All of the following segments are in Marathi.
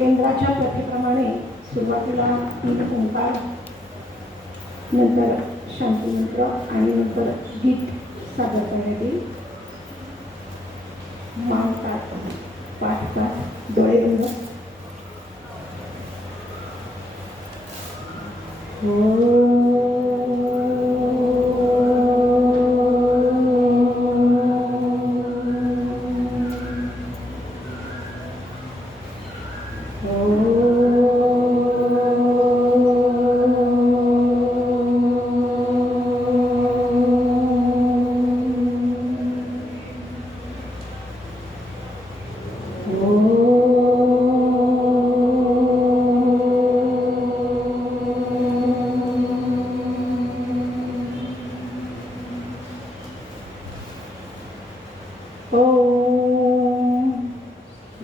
केंद्राच्या प्रथेप्रमाणे सुरुवातीला 3 ओंकार, नंतर शांतीमंत्र आणि नंतर गीत सादर करण्यात येईल. मानतात, पाठतात, डोळे बंद.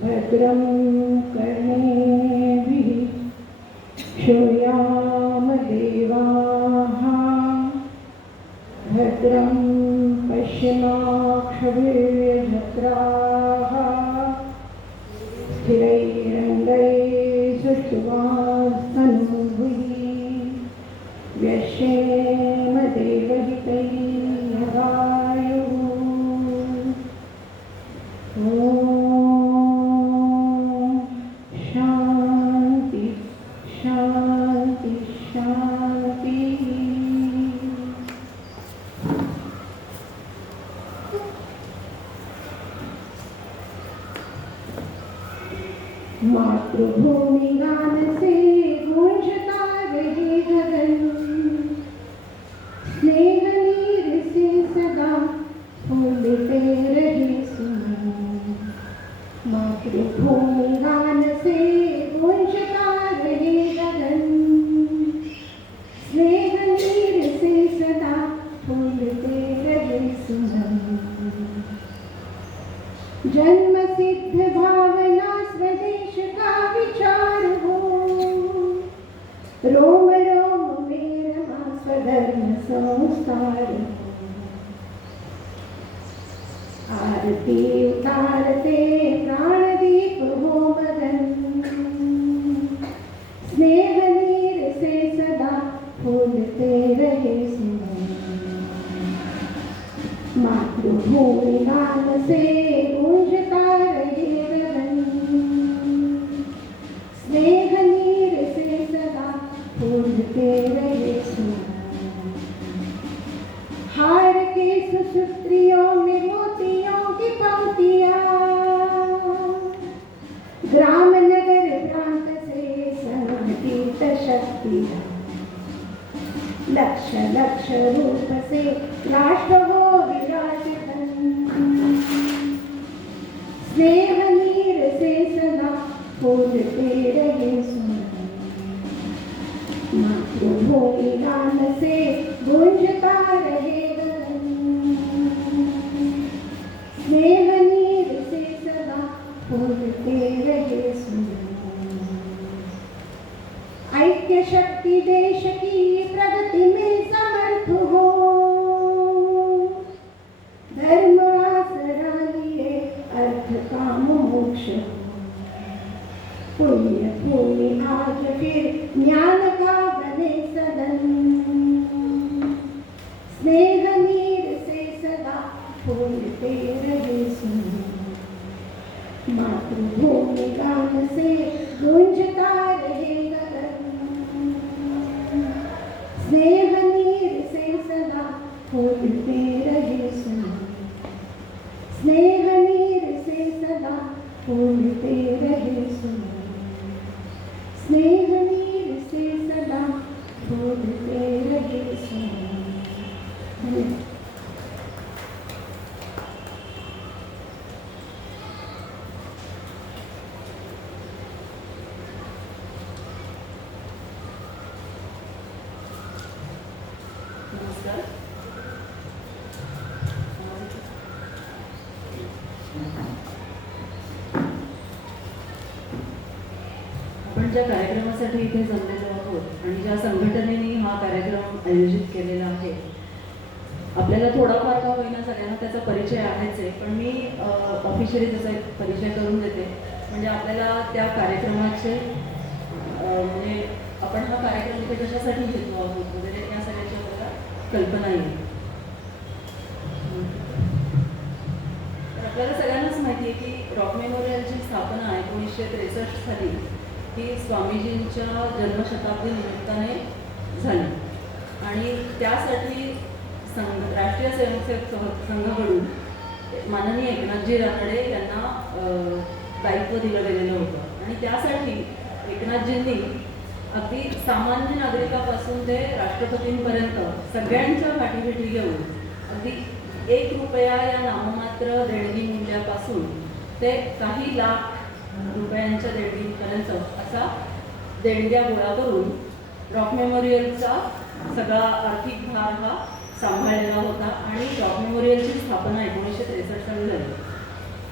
भद्रं कर्णेभिः श्रूयामदेवाः भद्रं पश्येमाक्षभिर्भद्राः स्थिरैरङ्गैः व्यशेम देवहितैर्यगायुः. शांति शांति शांति. मातृभूमि गान से गूंजता रहे गगन, स्नेह नीर से सदा फूलते रहे सुमन. मातृभूमि गान से गूंजता रहे गगन, स्नेह नीर से सदा फूलते रहे सुमन. जन्म सिद्ध भावना स्वदेश का विचार हो, रोम रोम में रमा स्वधर्म संस्कार हो. आरती उतारते प्राणदीप हो मगन, स्नेह नीर से सदा फूलते रहे सुमन. मातृभूमि गान से गूंजता रहे गगन, स्नेह नीर से सदा फूलते रहे सुमन. हार के सुसूत्रियों में मोतियों की पंक्तियां, ग्राम नगर प्रांत से संगठित शक्तियां. लक्ष लक्ष रूप से राष्ट्र हो विराजमान, स्नेह नीर से सदा फूलते रहे सुमन. मातृभूमि गान से गूंजता रहे गगन, स्नेह नीर से सदा फूलते रहे सुमन. ऐक्य शक्ति देश की प्रगति में समर्थ हो, धर्म आसरा लिए अर्थ काम मोक्ष हो. पुण्य भूमि आज फिर ज्ञान का बने सदन, स्नेह नीर से सदा फूलते रहे सुमन. मातृभूमि गान से गूंजता रहे गगन, स्नेह नीर से सदा फूलते रहे सुमन. स्नेह नीर से सदा फूलते रहे सुमन. स्नेह नीर से सदा फूलते रहे सुमन. नमस्कार. आपण ज्या कार्यक्रमासाठी इथे जमलेलो आहोत आणि ज्या संघटनेने हा कार्यक्रम आयोजित केलेला आहे, आपल्याला थोडाफार का होईना सगळ्यांना त्याचा परिचय आहेच आहे, पण मी ऑफिशियली त्याचा एक परिचय करून देते. म्हणजे आपल्याला त्या कार्यक्रमाचे म्हणजे आपण हा कार्यक्रम इथे कशासाठी घेतो आहोत वगैरे या सगळ्याची आपल्याला कल्पना येईल. तर आपल्याला सगळ्यांनाच माहिती आहे की रॉक मेमोरियलची स्थापना 1963 साली ही स्वामीजींच्या जन्मशताब्दी निमित्ताने झाली आणि त्यासाठी राष्ट्रीय स्वयंसेवक संघाकडून माननीय एकनाथजी रानडे यांना दायित्व दिलं गेलेलं होतं आणि त्यासाठी एकनाथजींनी अगदी सामान्य नागरिकापासून ते राष्ट्रपतींपर्यंत सगळ्यांच्या गाठीभेटी घेऊन अगदी 1 रुपया या नाममात्र देणगी मूल्यापासून ते काही लाख रुपयांच्या देणगीपर्यंत असा देणग्या गोळा करून रॉक मेमोरियलचा सगळा आर्थिक भार हा सांभाळलेला होता आणि रॉक मेमोरियलची स्थापना 1963 साली झाली.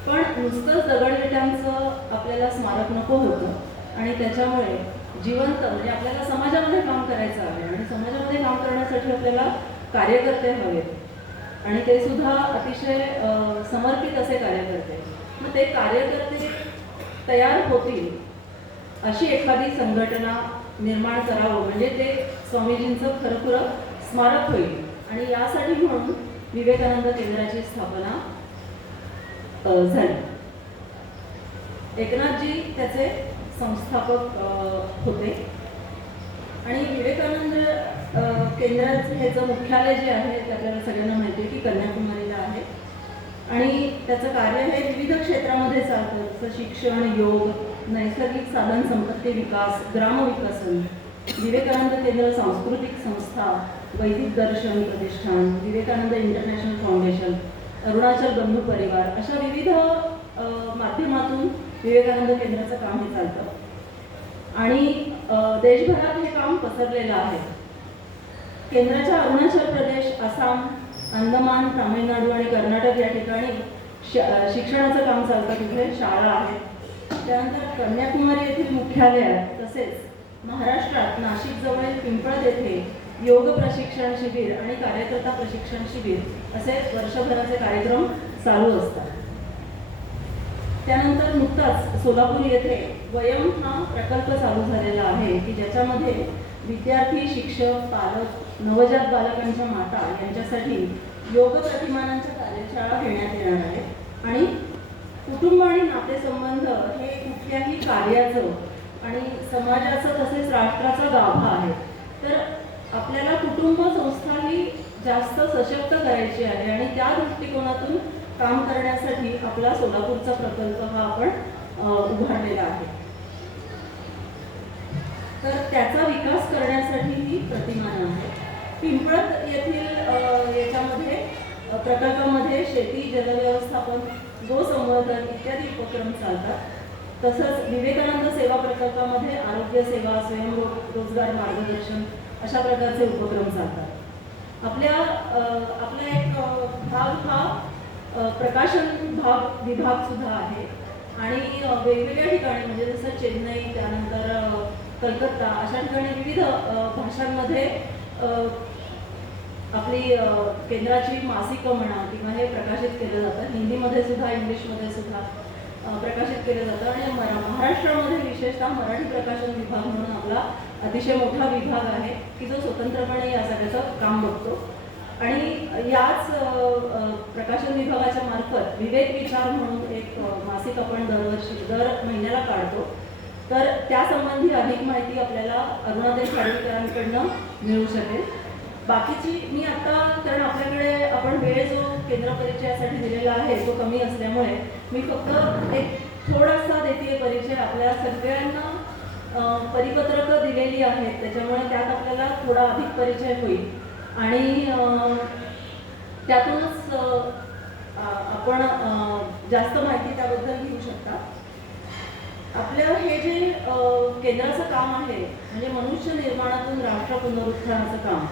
पण नुसतंच दगडविटांचं आपल्याला स्मारक नको होतं आणि त्याच्यामुळे जिवंत म्हणजे आपल्याला समाजामध्ये काम करायचं आहे आणि समाजामध्ये काम करण्यासाठी आपल्याला कार्यकर्ते हवेत आणि ते सुद्धा अतिशय समर्पित असे कार्यकर्ते. मग ते कार्यकर्ते तयार होतील अशी एखादी संघटना निर्माण करावं म्हणजे ते स्वामीजींचं खरंखुरं स्मारक होईल आणि यासाठी म्हणून विवेकानंद केंद्राची स्थापना झाली. एकनाथजी त्याचे संस्थापक होते आणि विवेकानंद केंद्राचं मुख्यालय जे आहे ते आपल्याला सगळ्यांना माहिती आहे की कन्याकुमारीला आहे आणि त्याचं कार्य हे विविध क्षेत्रामध्ये चालतं जसं शिक्षण, योग, नैसर्गिक साधन संपत्ती विकास, ग्रामविकसन, विवेकानंद केंद्र सांस्कृतिक संस्था, वैदिक दर्शन प्रतिष्ठान, विवेकानंद इंटरनॅशनल फाउंडेशन, अरुणाचल बंधू परिवार अशा विविध माध्यमातून विवेकानंद केंद्राचं काम हे चालतं आणि देशभरात हे काम पसरलेलं आहे. केंद्राच्या अरुणाचल प्रदेश, आसाम, अंदमान, तामिळनाडू आणि कर्नाटक या ठिकाणी शिक्षणाचं काम चालतं, तिथे शाळा आहेत. त्यानंतर कन्याकुमारी येथील मुख्यालय आहे. तसेच महाराष्ट्रात नाशिकजवळील पिंपळद येथे योग प्रशिक्षण शिबिर आणि कार्यकर्ता प्रशिक्षण शिबिर असे वर्षभराचे कार्यक्रम चालू असतात. त्यानंतर नुकताच सोलापूर येथे वयम हा प्रकल्प चालू झालेला आहे की ज्याच्यामध्ये विद्यार्थी, शिक्षक, पालक, नवजात बालकांच्या माता यांच्यासाठी योग प्रतिमानांच्या कार्यशाळा घेण्यात येणार आहेत आणि कुटुंब आणि नातेसंबंध हे कुठल्याही कार्याचं आणि समाजाचं तसेच राष्ट्राचा गाभा आहे. तर आपल्याला कुटुंब संस्था ही जास्त सशक्त करायची आहे आणि त्या दृष्टिकोनातून काम करण्यासाठी आपला सोलापूरचा प्रकल्प हा आपण उभारलेला आहे. तर त्याचा विकास करण्यासाठी ही प्रतिमानं आहे. पिंपळद येथील याच्यामध्ये प्रकल्पामध्ये शेती, जलव्यवस्थापन, गोसंवर्धन इत्यादी उपक्रम चालतात. तसंच विवेकानंद सेवा प्रकल्पामध्ये आरोग्य सेवा, स्वयंरोजगार मार्गदर्शन अशा प्रकारचे उपक्रम चालतात. आपला एक भाग हा प्रकाशन विभाग सुद्धा आहे आणि वेगवेगळ्या ठिकाणी म्हणजे जसं चेन्नई, त्यानंतर कलकत्ता अशा ठिकाणी विविध भाषांमध्ये आपली केंद्राची मासिकं म्हणा किंवा हे प्रकाशित केलं जातं. हिंदीमध्ये सुद्धा, इंग्लिशमध्ये सुद्धा प्रकाशित केलं जातं आणि महाराष्ट्रामध्ये विशेषतः मराठी प्रकाशन विभाग म्हणून आपला अतिशय मोठा विभाग आहे की जो स्वतंत्रपणे या सगळ्याचं काम बघतो. आणि याच प्रकाशन विभागाच्या मार्फत विवेक विचार म्हणून एक मासिक आपण दर महिन्याला काढतो. तर त्यासंबंधी अधिक माहिती आपल्याला अरुणाताई खाडीलकरांकडनं मिळू शकेल. बाकीची मी आता कारण आपल्याकडे आपण वेळ जो केंद्र परिचयासाठी दिलेला आहे तो कमी असल्यामुळे मी फक्त एक थोडासा देते परिचय. आपल्या सगळ्यांना परिपत्रकं दिलेली आहेत त्याच्यामुळे त्यात आपल्याला थोडा अधिक परिचय होईल आणि त्यातूनच आपण जास्त माहिती त्याबद्दल घेऊ शकता. आपलं हे जे केंद्राचं काम आहे म्हणजे मनुष्य निर्माणातून राष्ट्र पुनरुत्थानाचं काम,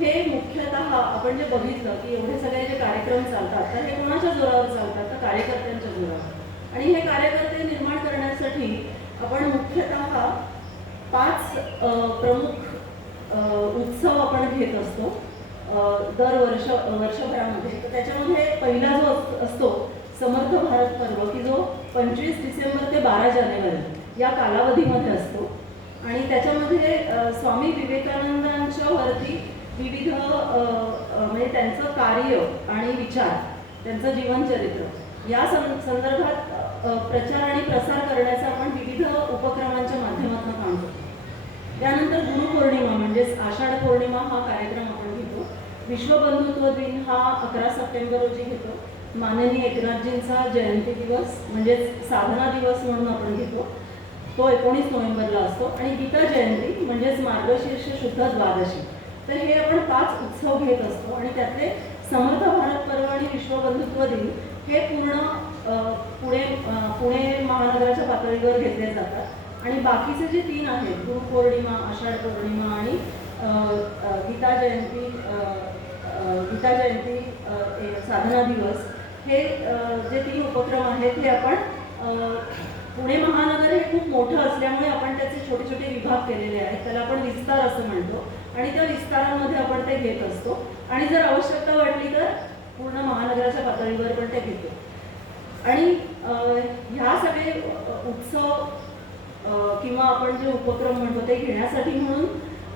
हे मुख्यतः आपण जे बघितलं की एवढे सगळे जे कार्यक्रम चालतात तर हे कोणाच्या जोरावर चालतात तर कार्यकर्त्यांच्या जोरावर. आणि हे कार्यकर्ते निर्माण करण्यासाठी आपण मुख्यतः 5 प्रमुख उत्सव आपण घेत असतो वर्षभरामध्ये. तर त्याच्यामध्ये पहिला जो असतो समर्थ भारत पर्व की जो 25 डिसेंबर ते 12 जानेवारी या कालावधीमध्ये असतो आणि त्याच्यामध्ये स्वामी विवेकानंदांच्या वरती विविध म्हणजे त्यांचं कार्य आणि विचार, त्यांचं जीवनचरित्र या संदर्भात प्रचार आणि प्रसार करण्याचा आपण विविध उपक्रमांच्या माध्यमातून काम करतो. त्यानंतर गुरुपौर्णिमा म्हणजेच आषाढ पौर्णिमा हा कार्यक्रम आपण घेतो. विश्व बंधुत्व दिन हा 11 सप्टेंबर रोजी घेतो. माननीय एकनाथजींचा जयंती दिवस म्हणजेच साधना दिवस म्हणून आपण घेतो, तो 19 नोव्हेंबरला असतो. आणि गीता जयंती म्हणजेच मार्गशीर्ष शुद्ध द्वादशी. तर हे आपण 5 उत्सव घेत असतो आणि त्यातले समर्थ भारत पर्व आणि विश्व बंधुत्व दिन हे पूर्ण पुणे महानगराच्या पातळीवर घेतले जातात. आणि बाकीचे जे 3 आहेत, गुरुपौर्णिमा, आषाढ पौर्णिमा आणि गीता जयंती साधना दिवस, हे जे 3 उपक्रम आहेत हे आपण पुणे महानगर हे खूप मोठं असल्यामुळे आपण त्याचे छोटे छोटे विभाग केलेले आहेत. त्याला आपण विस्तार असं म्हणतो आणि त्या विस्तारांमध्ये आपण ते घेत असतो. आणि जर आवश्यकता वाटली तर पूर्ण महानगराच्या पातळीवर पण ते घेतो. आणि ह्या सगळे उत्सव किंवा आपण जे उपक्रम म्हणतो ते घेण्यासाठी म्हणून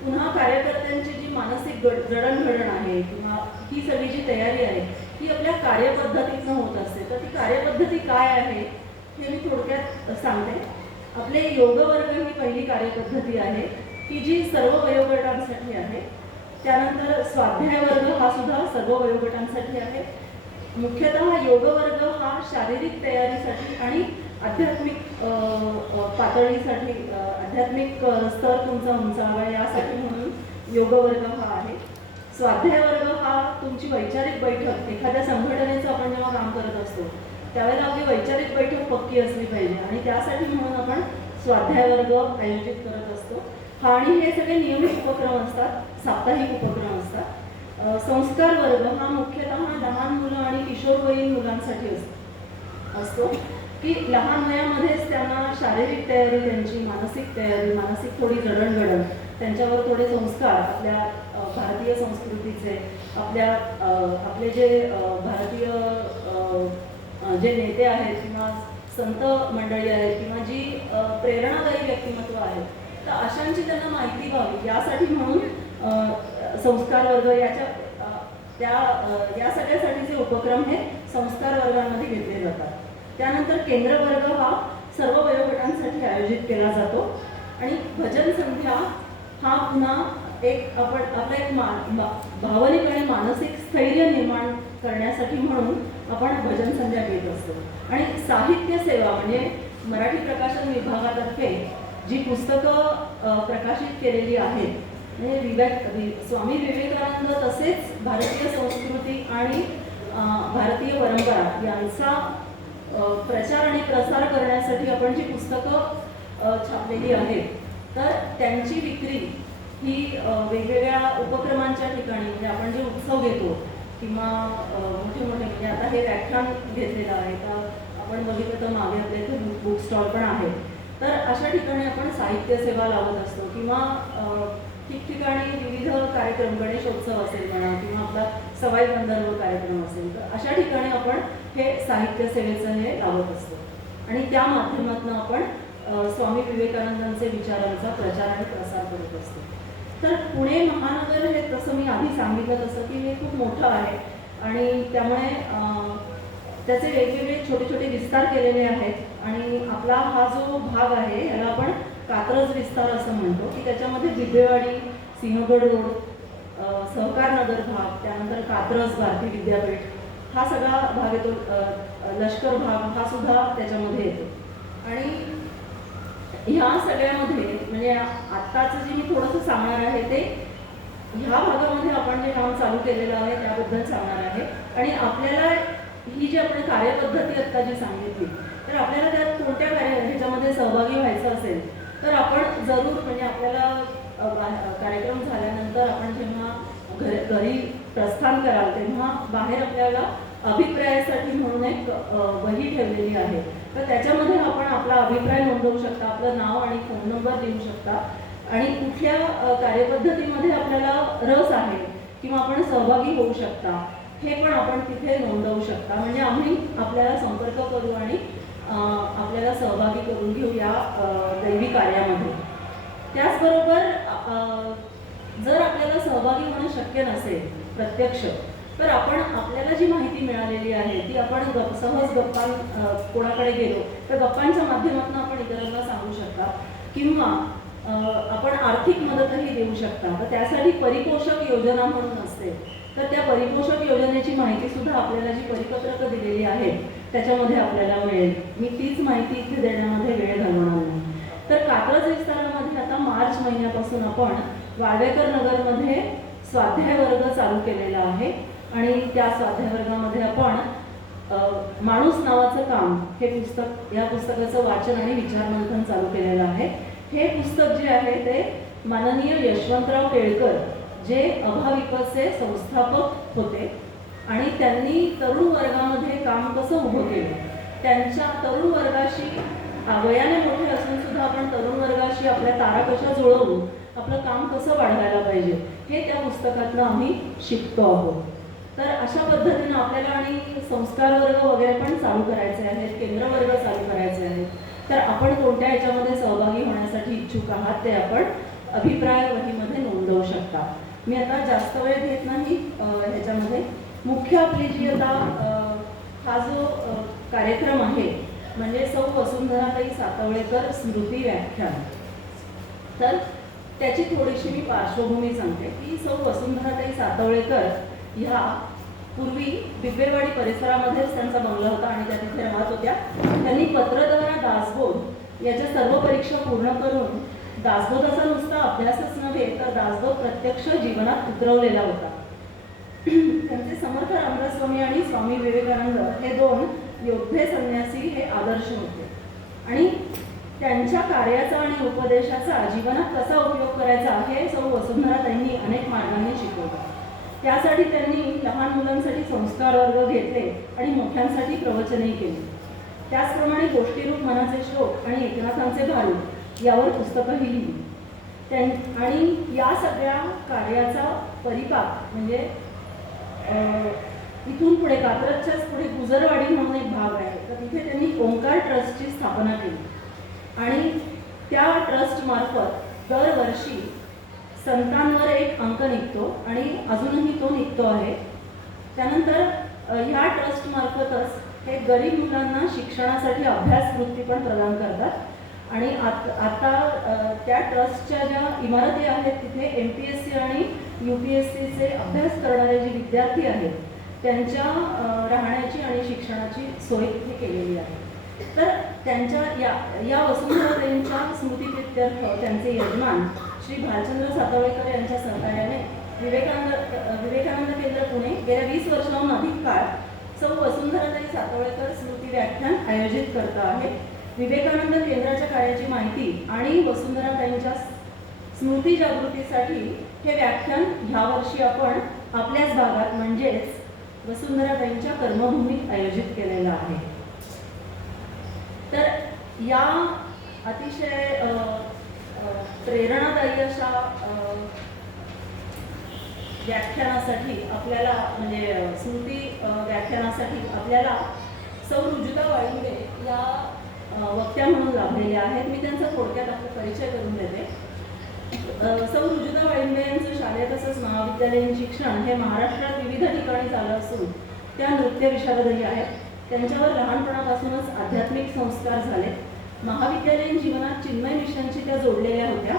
पुन्हा कार्यकर्त्यांची जी मानसिक जडणघडण आहे किंवा ही सगळी जी तयारी आहे ही आपल्या कार्यपद्धतीतून होत असते. तर ती कार्यपद्धती काय आहे हे मी थोडक्यात सांगते. आपले योग वर्ग ही पहिली कार्यपद्धती आहे की जी सर्व वयोगटांसाठी आहे. त्यानंतर स्वाध्याय वर्ग हा सुद्धा सर्व वयोगटांसाठी आहे. मुख्यतः योग वर्ग हा शारीरिक तयारीसाठी आणि आध्यात्मिक पातळीसाठी, आध्यात्मिक स्तर तुमचा उंचावा यासाठी म्हणून योग वर्ग हा आहे. स्वाध्याय वर्ग हा तुमची वैचारिक बैठक, एखाद्या संघटनेचं आपण जेव्हा काम करत असतो त्यावेळेला आपली वैचारिक बैठक पक्की असली पाहिजे आणि त्यासाठी म्हणून आपण स्वाध्याय वर्ग आयोजित करत असतो. आणि हे सगळे नियमित उपक्रम असतात, साप्ताहिक उपक्रम असतात. संस्कार वर्ग हा मुख्यतः लहान मुलं आणि किशोरवयीन मुलांसाठी असतो की लहान वयामध्येच त्यांना शारीरिक तयारी, त्यांची मानसिक तयारी, मानसिक थोडी जडणघडण, त्यांच्यावर थोडे संस्कार आपल्या भारतीय संस्कृतीचे, आपले जे भारतीय जे नेते आहेत किंवा संत मंडळी आहेत किंवा जी प्रेरणादायी व्यक्तिमत्व आहेत, तर अशांची त्यांना माहिती व्हावी यासाठी म्हणून संस्कार वर्ग या सगळ्यासाठीचे उपक्रम हे संस्कार वर्गांमध्ये घेतले जातात. त्यानंतर केंद्र वर्ग हा सर्व वयोगटांसाठी आयोजित केला जातो. आणि भजन संध्या हा पुन्हा आपला एक भावनिक आणि मानसिक स्थैर्य निर्माण करण्यासाठी म्हणून आपण भजन संध्या घेत असतो. आणि साहित्य सेवा म्हणजे मराठी प्रकाशन विभागातर्फे जी पुस्तकं प्रकाशित केलेली आहेत, म्हणजे स्वामी विवेकानंद तसेच भारतीय संस्कृती आणि भारतीय परंपरा यांचा प्रचार आणि प्रसार करण्यासाठी आपण जी पुस्तकं छापलेली आहेत, तर त्यांची विक्री ही वेगवेगळ्या उपक्रमांच्या ठिकाणी, म्हणजे आपण जे उत्सव घेतो किंवा मोठे म्हणजे आता हे व्याख्यान घेतलेलं आहे, तर आपण बघितलं तर मागे आपल्या इथे बुक स्टॉल पण आहे. तर अशा ठिकाणी आपण साहित्य सेवा लावत असतो किंवा ठिकठिकाणी विविध कार्यक्रम, गणेशोत्सव असेल म्हणा किंवा आपला सवाई गंधर्व कार्यक्रम असेल, तर अशा ठिकाणी आपण हे साहित्य सेवेचं हे लावत असतो. आणि त्या माध्यमातून आपण स्वामी विवेकानंदांचे विचारांचा प्रचार आणि प्रसार करत असतो. तर पुणे महानगर हे तसं मी आधी सांगितलं तसं की हे खूप मोठं आहे आणि त्यामुळे त्याचे वेगवेगळे छोटे छोटे विस्तार केलेले आहेत. आणि आपला हा जो भाग आहे याला आपण कात्रज विस्तार असं म्हणतो की त्याच्यामध्ये बिबेवाडी, सिंहगड रोड, सहकार नगर भाग, त्यानंतर कात्रज भारती विद्यापीठ हा सगळा भाग येतो. लष्कर भाग हा सुद्धा त्याच्यामध्ये येतो. आणि ह्या सगळ्यामध्ये म्हणजे आत्ताचं जे मी थोडंसं सांगणार आहे ते ह्या भागामध्ये आपण जे काम चालू केलेलं आहे त्याबद्दल सांगणार आहे. आणि आपल्याला ही जी आपण कार्यपद्धती आत्ता जी सांगितली, तर आपल्याला त्यात कोणत्या ह्याच्यामध्ये सहभागी व्हायचं असेल तर आपण जरूर म्हणजे आपल्याला कार्यक्रम झाल्यानंतर आपण जेव्हा घरी प्रस्थान कराल तेव्हा बाहेर आपल्याला अभिप्रायासाठी म्हणून एक वही ठेवलेली आहे. तर त्याच्यामध्ये आपण आपला अभिप्राय नोंदवू शकता, आपलं नाव आणि फोन नंबर देऊ शकता आणि कुठल्या कार्यपद्धतीमध्ये आपल्याला रस आहे किंवा आपण सहभागी होऊ शकता हे पण आपण तिथे नोंदवू शकता. म्हणजे आम्ही आपल्याला संपर्क करू आणि आपल्याला सहभागी करून घेऊ या दैवी कार्यामध्ये. त्याचबरोबर जर आपल्याला सहभागी होणं शक्य नसेल प्रत्यक्ष, तर आपण आपल्याला जी माहिती मिळालेली आहे ती आपण सहज कोणाकडे गेलो तर गप्पांच्या माध्यमातून आपण इतरांना सांगू शकता किंवा आपण आर्थिक मदतही देऊ शकता. तर त्यासाठी परिपोषक योजना म्हणून असते, तर त्या परिपोषक योजनेची माहिती सुद्धा आपल्याला जी परिपत्रकं दिलेली आहेत त्याच्यामध्ये आपल्याला मिळेल. मी तीच माहिती इथे देण्यामध्ये वेळ घालवणार नाही. तर कात्रज विस्तारामध्ये आता मार्च महिन्यापासून आपण वाळवेकर नगरमध्ये स्वाध्याय वर्ग चालू केलेला आहे आणि त्या स्वाध्याय वर्गामध्ये आपण माणूस नावाचं काम हे पुस्तक, या पुस्तकाचं वाचन आणि विचारमंथन चालू केलेलं आहे. हे पुस्तक जे आहे ते माननीय यशवंतराव केळकर जे अभाविपचे संस्थापक होते आणि त्यांनी तरुण वर्गामध्ये काम कसं उभं केलं, त्यांच्या तरुण वर्गाशी वयाने मोठे असून सुद्धा आपण तरुण वर्गाशी आपल्या तारा कशा जुळवून आपलं काम कसं वाढवायला पाहिजे हे त्या पुस्तकातनं आम्ही शिकतो आहोत. तर अशा पद्धतीनं आपल्याला आणि संस्कार वर्ग वगैरे पण चालू करायचे आहेत, केंद्र वर्ग चालू करायचे आहेत. तर आपण कोणत्या याच्यामध्ये सहभागी होण्यासाठी इच्छुक आहात ते आपण अभिप्राय वहीमध्ये नोंदवू शकता. मी आता जास्त वेळ घेत नाही ह्याच्यामध्ये. मुख्य आपली जी आता हा जो कार्यक्रम आहे म्हणजे सौ वसुंधराताई सातवळेकर स्मृती व्याख्यान, तर त्याची थोडीशी मी पार्श्वभूमी सांगते की सौ वसुंधराताई सातवळेकर ह्या पूर्वी बिबवेवाडी परिसरामध्येच त्यांचा बंगला होता आणि त्या तिथे राहत होत्या. त्यांनी पत्रद्वारा दासबोध याच्या सर्व परीक्षा पूर्ण करून दासबोधाचा नुसता अभ्यासच नव्हे तर दासबोध प्रत्यक्ष जीवनात उतरवलेला होता. त्यांचे समर्थ रामदास स्वामी आणि स्वामी विवेकानंद हे दोन योद्धे संन्यासी हे आदर्श होते आणि त्यांच्या कार्याचा आणि उपदेशाचा जीवनात कसा उपयोग करायचा हे सौ वसुंधराताईंनी अनेक मार्गांनी शिकवलं. त्यासाठी त्यांनी लहान मुलांसाठी संस्कार वर्ग घेतले आणि मोठ्यांसाठी प्रवचनही केली. त्याचप्रमाणे गोष्टीरूप मनाचे श्लोक आणि एकनाथांचे भारू यावर पुस्तकंही लिहिली. आणि या सगळ्या कार्याचा परिपाक म्हणजे इथून पुढे कात्रजच्याच पुढे गुजरवाडी म्हणून एक भाग आहे, तर तिथे त्यांनी ओंकार ट्रस्टची स्थापना केली आणि त्या ट्रस्ट मार्फत दरवर्षी संतांवर एक अंक निघतो आणि अजूनही तो निघतो आहे. त्यानंतर ह्या ट्रस्ट मार्फतच हे गरीब मुलांना शिक्षणासाठी अभ्यासवृत्ती पण प्रदान करतात आणि आता त्या ट्रस्टच्या ज्या इमारती आहेत तिथे MPSC आणि UPSCचे अभ्यास करणारे जे विद्यार्थी आहेत त्यांच्या राहण्याची आणि शिक्षणाची सोय तिथे केलेली आहे. तर त्यांच्या या वसुंधराताईंच्या स्मृतिप्रित्यर्थ त्यांचे यजमान श्री भालचंद्र सातवळेकर यांच्या सहकार्याने विवेकानंद केंद्र पुणे गेल्या 20 वर्षांहून अधिक काळ सौ वसुंधराताई सातवळेकर स्मृती व्याख्यान आयोजित करत आहे. विवेकानंद केंद्राच्या कार्याची माहिती आणि वसुंधराताईंच्या स्मृती जागृतीसाठी हे व्याख्यान ह्यावर्षी आपण आपल्याच भागात म्हणजेच वसुंधराताईंच्या कर्मभूमीत आयोजित केलेलं आहे. तर या अतिशय प्रेरणादायी अशा व्याख्यानासाठी आपल्याला म्हणजे स्मृती व्याख्यानासाठी आपल्याला सौ रुजुता वाळिंबे या वक्त्या म्हणून लाभलेल्या आहेत. मी त्यांचा थोडक्यात आपला परिचय करून देते. सौ रुजुता वाळिंबे यांचं शालेय तसंच महाविद्यालयीन शिक्षण हे महाराष्ट्रात विविध ठिकाणी चालू असून त्या नृत्य विशारदही आहेत. त्यांच्यावर लहानपणापासूनच आध्यात्मिक संस्कार झाले. महाविद्यालयीन जीवनात चिन्मय मिशनशी त्या जोडलेल्या होत्या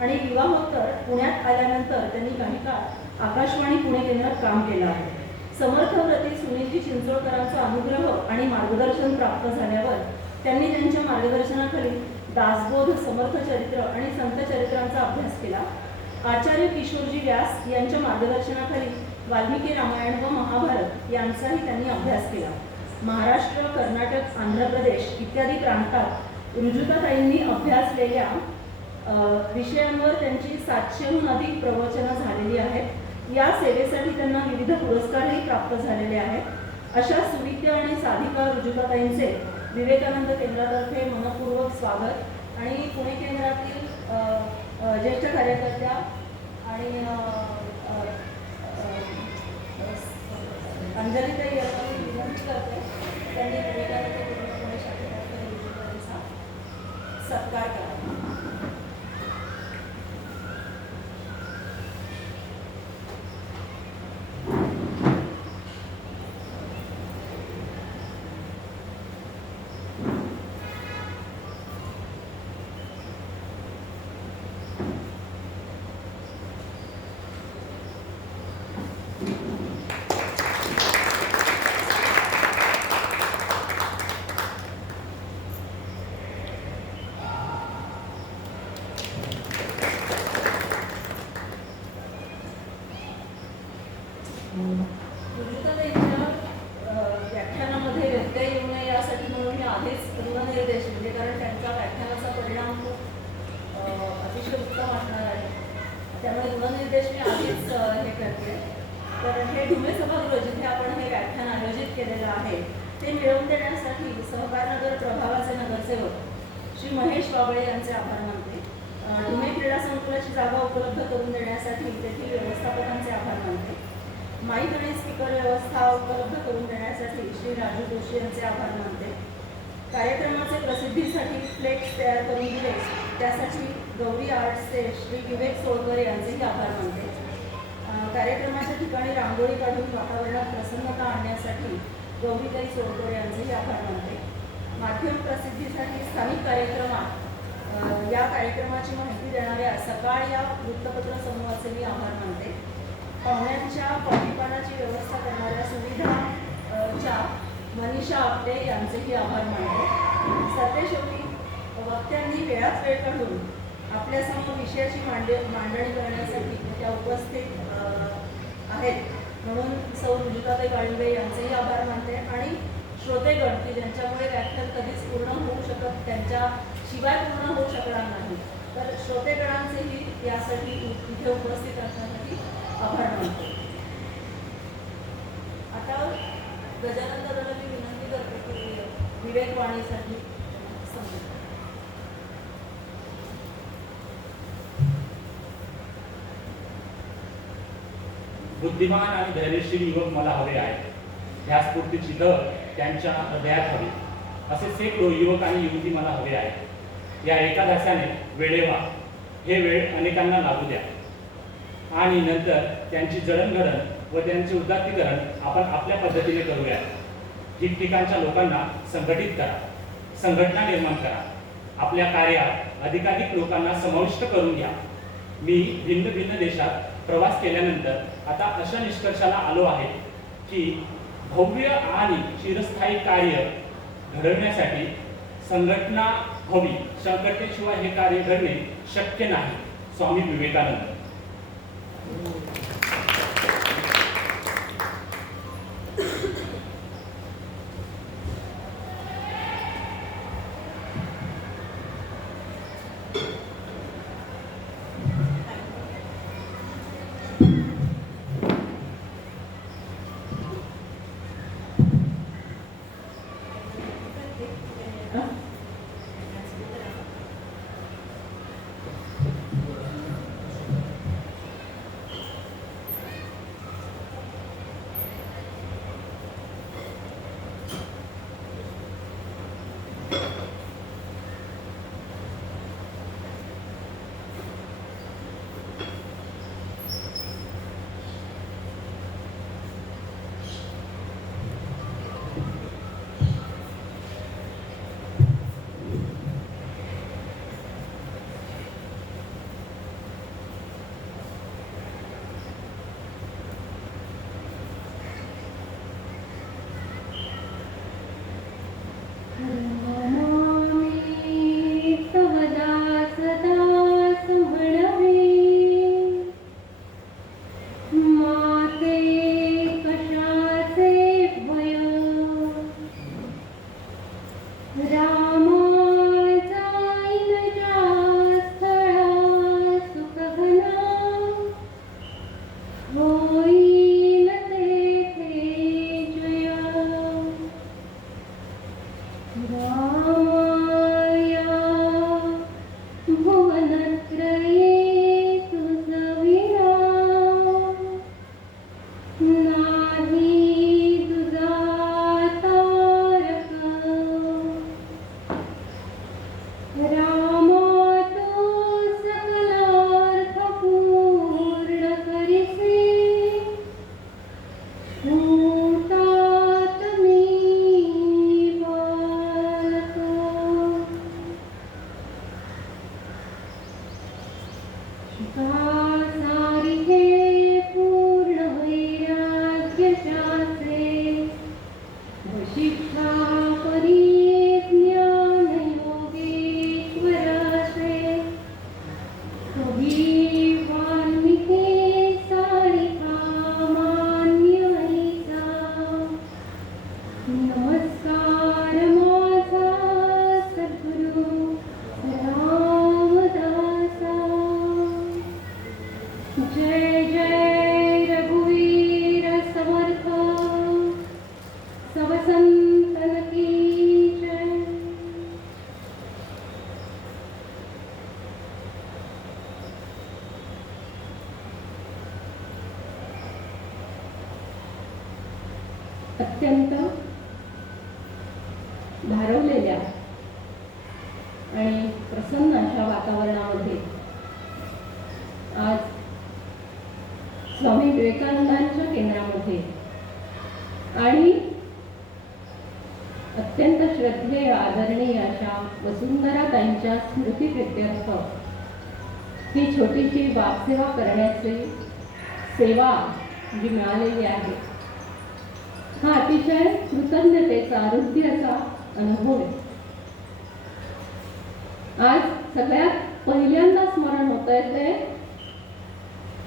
आणि विवाहोत्तर पुण्यात आल्यानंतर त्यांनी काही काळ आकाशवाणी पुणे केंद्रात काम केलं आहे. समर्थव्रती सुनीलजी चिंचोळकरांचा अनुग्रह आणि मार्गदर्शन प्राप्त झाल्यावर त्यांनी त्यांच्या मार्गदर्शनाखाली दासबोध, समर्थचरित्र आणि संतचरित्रांचा अभ्यास केला. आचार्य किशोरजी व्यास यांच्या मार्गदर्शनाखाली वाल्मिकी रामायण व महाभारत यांचाही त्यांनी अभ्यास केला. महाराष्ट्र, कर्नाटक, आंध्र प्रदेश इत्यादी प्रांतात रुजुताताईंनी अभ्यासलेल्या विषयांवर त्यांची 700हून अधिक प्रवचनं झालेली आहेत. या सेवेसाठी त्यांना विविध पुरस्कारही प्राप्त झालेले आहेत. अशा सुविद्य आणि साधिका रुजुताताईंचे विवेकानंद केंद्रातर्फे मनपूर्वक स्वागत आणि पुणे केंद्रातील ज्येष्ठ कार्यकर्त्या आणि अंजलीताई यांना मी विनंती करते त्यांनी विवेकानंद पूर्णपणे शाखेच्या विद्यार्थ्यांचा सत्कार करावा. विवेकानंदांच्या व्याख्यानामध्ये व्यत्यय येऊ नये यासाठी म्हणून मी आधीच ऋणनिर्देश म्हणजे कारण त्यांचा व्याख्यानाचा परिणाम खूप अतिशय उत्तम असणार आहे त्यामुळे ऋणनिर्देश मी आधीच हे करते. तर हे ढुमे सभागृह जिथे आपण हे व्याख्यान आयोजित केलेलं आहे ते मिळवून देण्यासाठी सहकारनगर प्रभागाचे नगरसेवक श्री महेश बाबळे यांचे आभार मानते. ढुमे क्रीडा संकुलाची जागा उपलब्ध करून देण्यासाठी तेथील व्यवस्थापकांचे आभार मानते. माईक आणि स्पीकर व्यवस्था उपलब्ध करून देण्यासाठी श्री राजू जोशी यांचे आभार मानते. कार्यक्रमाचे प्रसिद्धीसाठी फ्लेक्स तयार करून दिले त्यासाठी गौरी आर्ट्सचे श्री विवेक सोळकर यांचेही आभार मानते. कार्यक्रमाच्या ठिकाणी रांगोळी काढून वातावरणात प्रसन्नता आणण्यासाठी गौरीताई सोळकर यांचेही आभार मानते. माध्यम प्रसिद्धीसाठी स्थानिक कार्यक्रमात या कार्यक्रमाची माहिती देणाऱ्या सकाळ या वृत्तपत्र समूहाचेही आभार मानते. पाहुण्यांच्या कॉफीपानाची व्यवस्था करणाऱ्या सुविधाच्या मनीषा आपटे यांचेही आभार मानते. सरतेशेवटी वक्त्यांनी वेळात वेळ काढून आपल्यासमोर विषयाची मांडणी करण्यासाठी त्या उपस्थित आहेत म्हणून सौ रुजुताताई वाळिंबे यांचेही आभार मानते. आणि श्रोतेगण की ज्यांच्यामुळे व्याख्यान कधीच पूर्ण होऊ शकत त्यांच्याशिवाय पूर्ण होऊ शकणार नाही तर श्रोतेगणांचेही यासाठी इथे उपस्थित असण्यासाठी आभार मानतो. आता गजानन दादांना मी विनंती करते की विवेकवाणीसाठी सांगतो. बुद्धिमान आणि धैर्यशील युवक मला हवे आहेत. ह्या स्फूर्तीची लहर त्यांच्या हृदयात हवी असे शेकडो युवक आणि युवती मला हवे आहेत. या एकादशाने वेळेवा हे वेळ अनेकांना लागू द्या आणि नंतर त्यांची जडणघडण व त्यांचे उदात्तीकरण आपण आपल्या पद्धतीने करूया. ठिकठिकाणच्या लोकांना संघटित करा, संघटना निर्माण करा, आपल्या कार्यात अधिकाधिक लोकांना समाविष्ट करून घ्या. मी भिन्न भिन्न देशात प्रवास केल्यानंतर आता अशा निष्कर्षाला आलो आहे की भव्य आणि चिरस्थायी कार्य घडवण्यासाठी संघटना हवी. संघटनेशिवाय हे कार्य घडणे शक्य नाही. स्वामी विवेकानंद. सारिखे पूर्ण वैराग्यशास्त्रे वशिष्ठा परी ज्ञानयोगेश्वराश्रे कवी वाल्मिके सारिका मान्यैसा नमस्कार माझा सद्गुरु रामदासा जय जय रघुवीर समर्थ सब संतन की जय। अत्यंत भारावलेल्या आणि प्रसन्न अशा वातावरणामध्ये आज स्वामी विवेकानंदांच्या केंद्रामध्ये आणि अत्यंत श्रद्धेय आदरणीय अशा वसुंधराताईंच्या स्मृतिप्रित्यर्थ ही छोटीशी वाकसेवा करण्याची सेवा जी मिळालेली आहे हा अतिशय कृतज्ञतेचा हृदयाचा अनुभव आहे। आज सगळ्यात पहिल्यांदा स्मरण होत आहे ते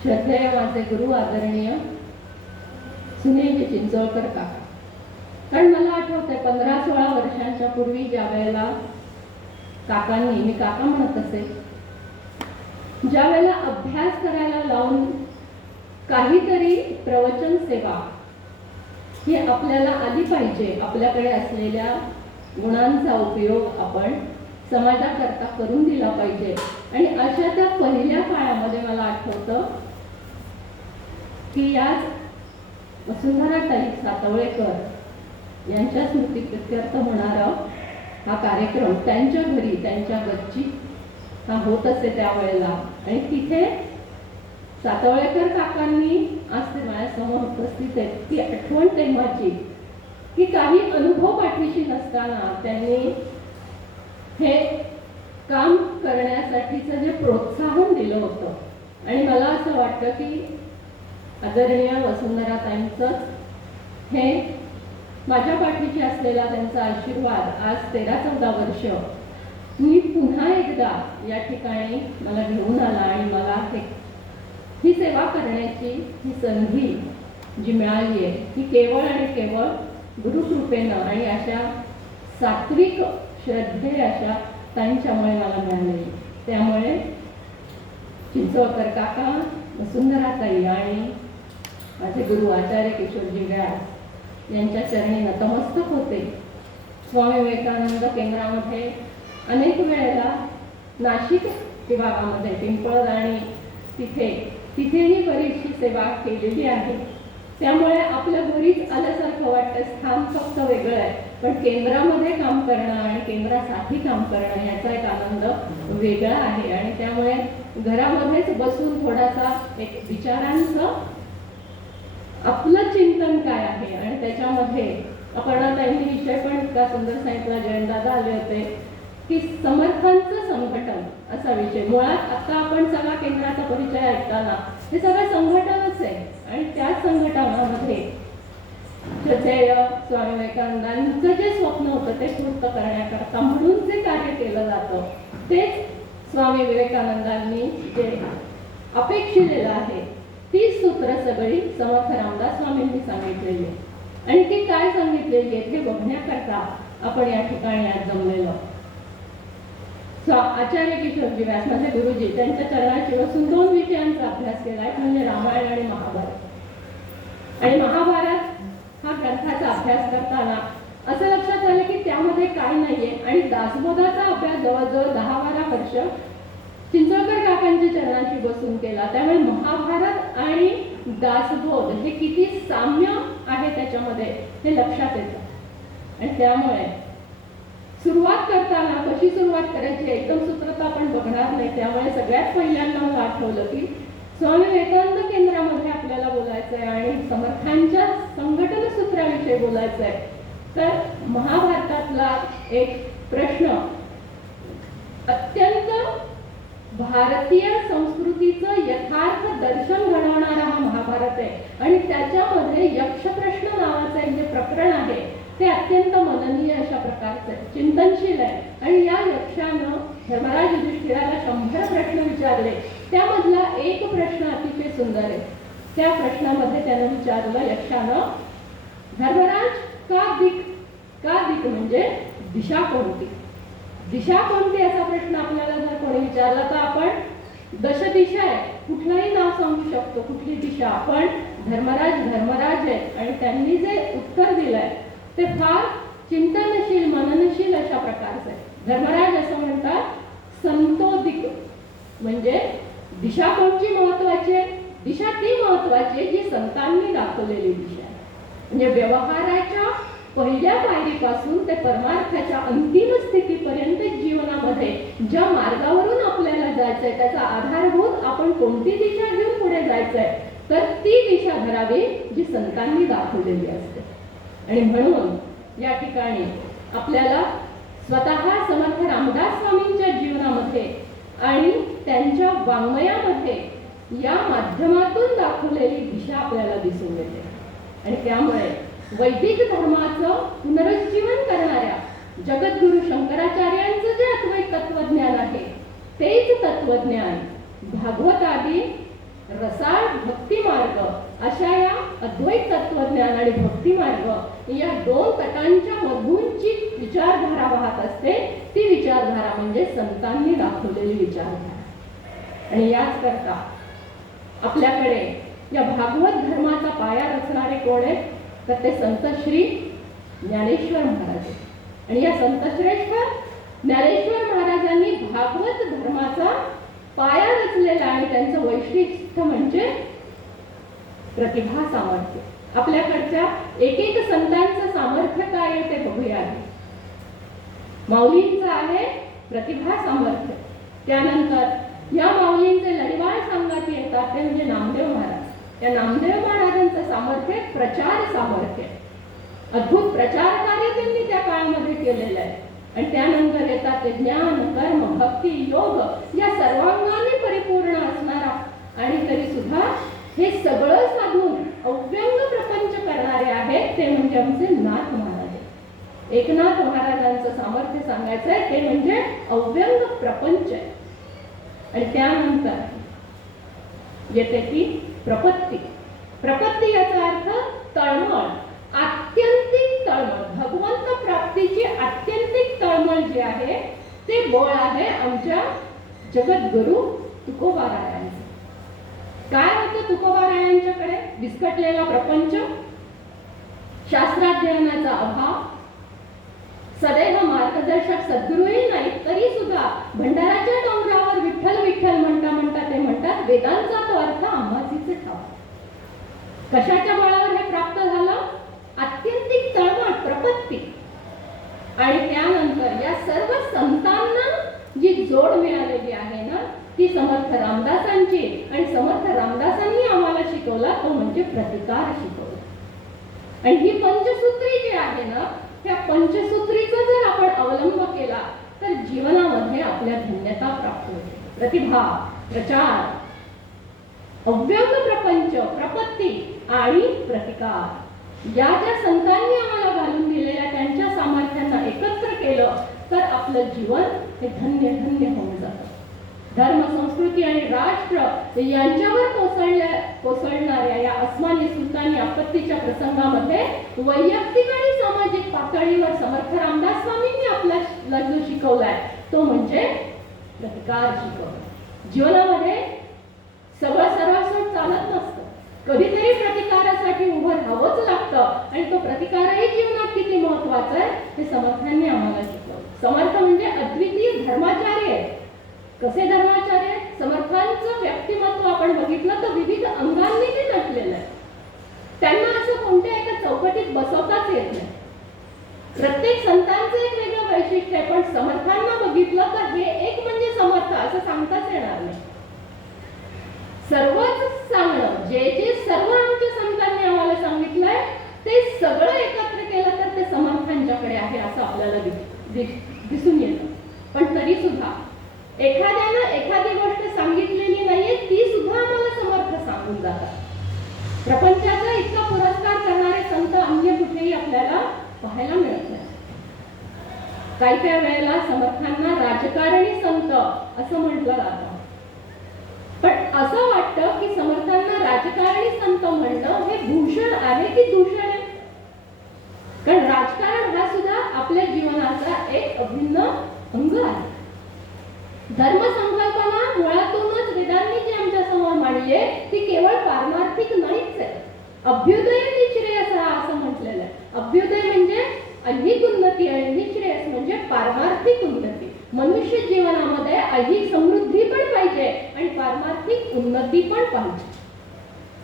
श्रद्धेय माझे गुरु आदरणीय सुनीलजी चिंचोळकर काका। कारण मला आठवतंय 15-16 वर्षांच्या पूर्वी ज्या वेळेला काकांनी, मी काका म्हणत असे, ज्या वेळेला अभ्यास करायला लावून काहीतरी प्रवचन सेवा ही आपल्याला आली पाहिजे, आपल्याकडे असलेल्या गुणांचा उपयोग आपण समाजाकरता करून दिला पाहिजे, आणि अशा त्या पहिल्या काळामध्ये मला आठवतं की याच वसुंधराताई सातवळेकर यांच्या स्मृतिप्रित्यर्थ होणारा हा कार्यक्रम त्यांच्या घरी, त्यांच्या गच्चीत हा होत असे त्यावेळेला, आणि तिथे सातवळेकर काकांनी आज ते माझ्यासमोर उपस्थित आहेत ती आठवण तेव्हाची की काही अनुभव पाठीशी नसताना त्यांनी हे काम करण्यासाठीचं जे प्रोत्साहन दिलं होतं, आणि मला असं वाटतं की आदरणीय वसुंधराताईंचंच हे माझ्या पाठीशी असलेला त्यांचा आशीर्वाद आज 13-14 वर्ष मी पुन्हा एकदा या ठिकाणी मला घेऊन आला, आणि मला ही सेवा करण्याची ही संधी जी मिळाली आहे ही केवळ आणि केवळ गुरुकृपेनं आणि अशा सात्विक श्रद्धे अशा ताईंच्यामुळे मला मिळालेली। त्यामुळे चिंचोळकर काका, वसुंधराताई आणि माझे गुरु आचार्य किशोरजी व्यास यांच्या चरणी नतमस्तक होते। स्वामी विवेकानंद केंद्रामध्ये अनेक वेळेला नाशिक विभागामध्ये पिंपळद आणि तिथेही बरीचशी सेवा केलेली आहे, त्यामुळे आपल्या घरीच आल्यासारखं वाटतं। स्थान फक्त वेगळं आहे, पण केंद्रामध्ये काम करणं आणि केंद्रासाठी काम करणं याचा एक आनंद वेगळा आहे, आणि त्यामुळे घरामध्येच बसून थोडासा एक विचारांचं आपलं चिंतन काय आहे, आणि त्याच्यामध्ये आपण त्यांनी विषय पण इतका सुंदर सांगितला, जयंतदादा आले होते की समर्थांचं संघटन असा विषय। मुळात आता आपण सगळा केंद्राचा परिचय ऐकताना हे सगळं संघटनच आहे, आणि त्या संघटनामध्ये श्रद्धेय स्वामी विवेकानंदांचं जे स्वप्न होतं ते पूर्ण करण्याकरता म्हणून जे कार्य केलं जातं तेच स्वामी विवेकानंदांनी जे अपेक्षिलेलं आहे तीच सूत्र सगळी समर्थ रामदास स्वामींनी सांगितलेली आहे, आणि ती काय सांगितलेली आहे हे बघण्याकरता आपण या ठिकाणी आज जमलेलो। आचार्य किशोरजी व्यास माझे गुरुजी त्यांच्या चरणाची बसून 2 विषयांचा अभ्यास केला, एक म्हणजे रामायण आणि महाभारत। आणि महाभारत हा ग्रंथाचा अभ्यास करताना असं लक्षात आलं की त्यामध्ये काय नाहीये, आणि दासबोधाचा अभ्यास जवळजवळ 10-12 वर्ष चिंचोळकर काकांच्या चरणाशी बसून केला। त्यामुळे महाभारत आणि दासबोध हे किती साम्य आहे त्याच्यामध्ये हे लक्षात येतं, आणि त्यामुळे सुरुवात करताना कशी सुरुवात करायची एकदम सूत्र आपण बघणार नाही, त्यामुळे सगळ्यात पहिल्यांदा मला आठवलं की स्वामी विवेकानंद केंद्रामध्ये आपल्याला बोलायचं आहे आणि समर्थांच्या संघटन सूत्राविषयी बोलायचं आहे। तर महाभारतातला एक प्रश्न अत्यंत भारतीय संस्कृतीचं यथार्थ दर्शन घडवणारा हा महाभारत आहे. आणि त्याच्यामध्ये यक्षप्रश्न नावाचं एक जे प्रकरण आहे ते अत्यंत मननीय अशा प्रकारचं आहे, चिंतनशील आहे. आणि या यक्षानं धर्मराज युधिष्ठिराला 100 प्रश्न विचारले. त्यामधला एक प्रश्न अतिशय सुंदर आहे. त्या प्रश्नामध्ये त्यानं विचारलं यक्षानं, धर्मराज का दिक म्हणजे दिशा कोणती? दिशा कोणती असा प्रश्न आपल्याला जर कोणी विचारला तर आपण दशदिशा आहे कुठलंही नाव सांगू शकतो, कुठली दिशा. पण धर्मराज आहे आणि त्यांनी जे उत्तर दिलंय ते फार चिंतनशील मननशील अशा प्रकारचं आहे. धर्मराज असं म्हणतात, संतोदिक म्हणजे दिशा कोणची महत्वाची आहे? दिशा ती महत्वाची आहे जी संतांनी दाखवलेली दिशा आहे. म्हणजे व्यवहाराच्या पहिल्या पायरीपासून ते परमार्थाच्या अंतिम स्थितीपर्यंत जीवनामध्ये ज्या मार्गावरून आपल्याला जायचंय त्याचा आधारभूत आपण कोणती दिशा घेऊन पुढे जायचंय तर ती दिशा धरावी जी संतांनी दाखवलेली असते. आणि म्हणून या ठिकाणी आपल्याला स्वतः समर्थ रामदास स्वामींच्या जीवनामध्ये आणि त्यांच्या वाङ्मयामध्ये या माध्यमातून दाखवलेली दिशा आपल्याला दिसून येते. आणि त्यामुळे वैदिक धर्माचं पुनरुज्जीवन करणाऱ्या जगद्गुरु शंकराचार्यांचं जे अद्वैत तत्वज्ञान आहे तेच तत्वज्ञान भागवतादी रसाळ भक्ती मार्ग अशा या अद्वैत तत्वज्ञान आणि भक्ती मार्ग या दोन तटांच्या मधून जी विचारधारा वाहत असते ती विचारधारा म्हणजे संतांनी दाखवलेली विचारधारा. आणि याच करता आपल्याकडे या भागवत धर्माचा पाया रचणारे कोण आहेत तर ते संत श्री ज्ञानेश्वर महाराज. आणि या संतश्रेष्ठ ज्ञानेश्वर महाराजांनी भागवत धर्माचा पाया रचलेला आणि त्यांचं वैशिष्ट्य म्हणजे प्रतिभा सामर्थ्य. आपल्याकडच्या एक संतांचं सामर्थ्य काय आहे ते बघूया. माऊलींचं आहे प्रतिभा सामर्थ्य. त्यानंतर या माऊलींचे लढिवाळ सांगण्यात येतात ते म्हणजे नामदेव महाराज. या नामदेव महाराजांचं सामर्थ्य प्रचार सामर्थ्य, अद्भुत प्रचार कार्य त्यांनी त्या काळामध्ये केलेलं आहे. आणि त्यानंतर येतात ते ज्ञान कर्म भक्ती योग या सर्वांगाने परिपूर्ण असणारा आणि तरी सुद्धा हे सगळं साधून अव्यंग प्रपंच करणारे आहेत ते म्हणजे आमचे नाथ महाराज. एकनाथ महाराजांचं सामर्थ्य सांगायचं आहे ते म्हणजे अव्यंग प्रपंच आहे. आणि त्यानंतर येते ती प्रपत्ती. प्रपत्ती याचा अर्थ तळमळ, आत्यंतिक तळमळ. भगवंत प्राप्तीची आत्यंतिक तळमळ जी आहे ते बळ आहे आमच्या जगद्गुरु तुकोबारायांचं. काय होतं तुकोबारायांच्याकडे? विस्कटलेला प्रपंच, शास्त्राध्ययनाचा अभाव, सदैव मार्गदर्शक सद्गुरूही नाही तरी सुद्धा भंडाराच्या डोंगरावर विठ्ठल विठ्ठल म्हणता म्हणता ते म्हणतात वेदांचा तो अर्थ आम्हासीचे ठाव. कशाच्या बळावर हे प्राप्त झालं? आत्यंतिक तळमळ प्रपत्ती. आणि त्यानंतर या सर्व संतांना जी जोड मिळालेली आहे ना ती समर्थ रामदासांची. आणि समर्थ रामदासांनी आम्हाला शिकवला तो म्हणजे प्रतिकार शिकवला. आणि ही पंचसूत्री जी आहे ना त्या पंचसूत्रीचा जर आपण अवलंब केला तर जीवनामध्ये आपल्या धन्यता प्राप्त होते. प्रतिभा, प्रचार, अव्यंग प्रपंच, प्रपत्ती आणि प्रतिकार या ज्या संतांनी आम्हाला घालून दिलेल्या त्यांच्या सामर्थ्यांना एकत्र केलं तर आपलं जीवन हे धन्य धन्य होऊन जातं. धर्म संस्कृती आणि राष्ट्र यांच्यावर कोसळणाऱ्या या अस्मानी सुलतानी आपत्तीच्या प्रसंगामध्ये वैयक्तिक आणि सामाजिक पातळीवर समर्थ रामदास स्वामींनी आपल्याला जो शिकवलाय तो म्हणजे प्रतिकार शिकवला. जीवनामध्ये सगळं सरळसोट चालत नसतं. कधीतरी प्रतिकारासाठी उभं राहावंच लागतं. आणि तो प्रतिकारही जीवनात किती महत्वाचा आहे हे समर्थांनी आम्हाला शिकवलं. समर्थ म्हणजे अद्वितीय धर्माचार्य आहेत. कसे धर्माचार्य? समर्थांचं व्यक्तिमत्व आपण बघितलं तर विविध अंगांनी ते नटलेलं आहे. त्यांना असं कोणत्या एका चौकटीत बसवताच येत नाही. प्रत्येक संतांचं एक वेगळं वैशिष्ट्य आहे. पण समर्थांना बघितलं तर हे एक म्हणजे समर्थ असं सांगताच येणार नाही. सर्वच सांगणं जे जे सर्व आमच्या संतांनी आम्हाला सांगितलंय ते सगळं एकत्र केलं तर ते समर्थांच्याकडे आहे असं आपल्याला दिसून येतं. पण तरी सुद्धा एखाद्यानं एखादी गोष्ट सांगितलेली नाहीये, ती सुद्धा आम्हाला समर्थ सांगून जातात. प्रपंचाचा इतका पुरस्कार करणारे संत अन्य कुठेही आपल्याला पाहायला मिळत नाही. काही काही वेळेला समर्थांना राजकारणी संत असं म्हटलं जातं. पण असं वाटतं की समर्थांना राजकारणी संत म्हणणं हे भूषण आहे की दूषण आहे. कारण राजकारण हा सुद्धा आपल्या जीवनाचा एक अभिन्न अंग आहे. धर्मसंकल्पना मुळातूनच वेदांनी जी आमच्या समोर मांडली आहे ती केवळ पारमार्थिक नाहीच आहे. अभ्युदय निश्रेयस असं म्हटलेलं आहे. अभ्युदय म्हणजे ऐहिक उन्नती आणि निश्रेयस म्हणजे पारमार्थिक उन्नती. मनुष्य जीवनामध्ये ऐहिक समृद्धी पण पाहिजे आणि पारमार्थिक उन्नती पण पाहिजे.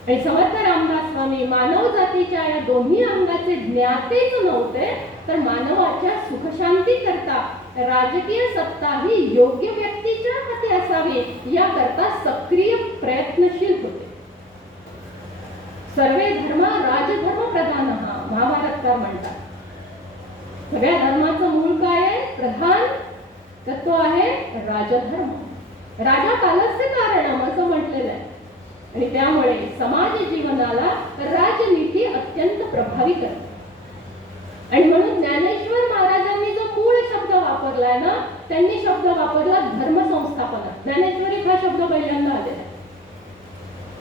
आणि समर्थ रामदास स्वामी मानव जातीच्या या दोन्ही अंगाचे ज्ञातेच नव्हते, तर मानवाच्या सुखशांती करता राजकीय सत्ता ही योग्य व्यक्तीच्या हाती असावी याकरता सक्रिय प्रयत्नशील होते. सर्वे धर्म राजधर्म प्रधान महाभारतकार म्हणतात. सगळ्या धर्माचं मूळ काय आहे? प्रधान तत्व आहे राजधर्म. राजा कालस्य कारणम असं म्हटलेलं आहे. आणि त्यामुळे समाज जीवनाला राजनीती अत्यंत प्रभावी करते. आणि म्हणून ज्ञानेश्वर महाराजांनी जो मूळ शब्द वापरलाय ना, त्यांनी शब्द वापरला धर्मसंस्थापना. ज्ञानेश्वरी हा शब्द पहिल्यांदा आलेला आहे.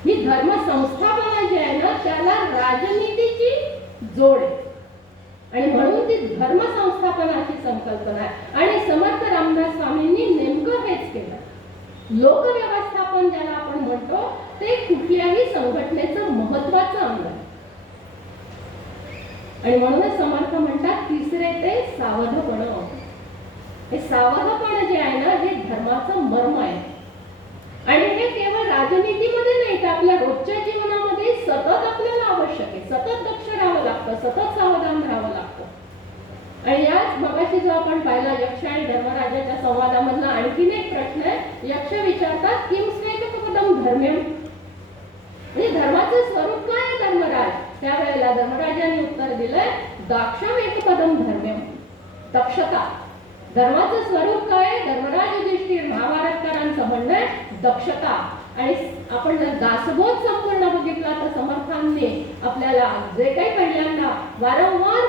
ही धर्मसंस्थापना जी आहे ना त्याला राजनीतीची जोड आहे आणि म्हणून ती धर्मसंस्थापनाची संकल्पना आहे. आणि समर्थ रामदास स्वामींनी नेमकं हेच केलं. लोकव्यवस्थापन ज्याला आपण म्हणतो ते कुठल्याही संघटनेचं महत्वाचं अंग आहे. आणि म्हणूनच समर्थ म्हणतात तिसरे ते सावधपण. हे सावधपण जे आहे ना हे धर्माचं मर्म आहे. आणि हे केवळ राजनीतीमध्ये नाही तर आपल्या रोजच्या जीवनामध्ये सतत आपल्याला आवश्यक आहे. सतत दक्ष राहावं लागतं, सतत सावधान राहावं लागतं. आणि याच मगाशी जो आपण पाहिला यक्ष आणि धर्मराजाच्या संवादामधला आणखीन एक प्रश्न आहे. यक्ष विचारतात किम स्वेकपदम धर्म्यम, म्हणजे धर्माचं स्वरूप काय आहे धर्मराज? त्यावेळेला धर्मराजाने उत्तर दिलंय दाक्षम एकपदम धर्म्यम, दक्षता. धर्माचं स्वरूप काय आहे? धर्मराज युधिष्ठिर महाभारतकारांचं म्हणणं आहे दक्षता. आणि आपण जर दासबोध संपूर्ण बघितला तर समर्थांनी आपल्याला जे काही पहिल्यांदा वारंवार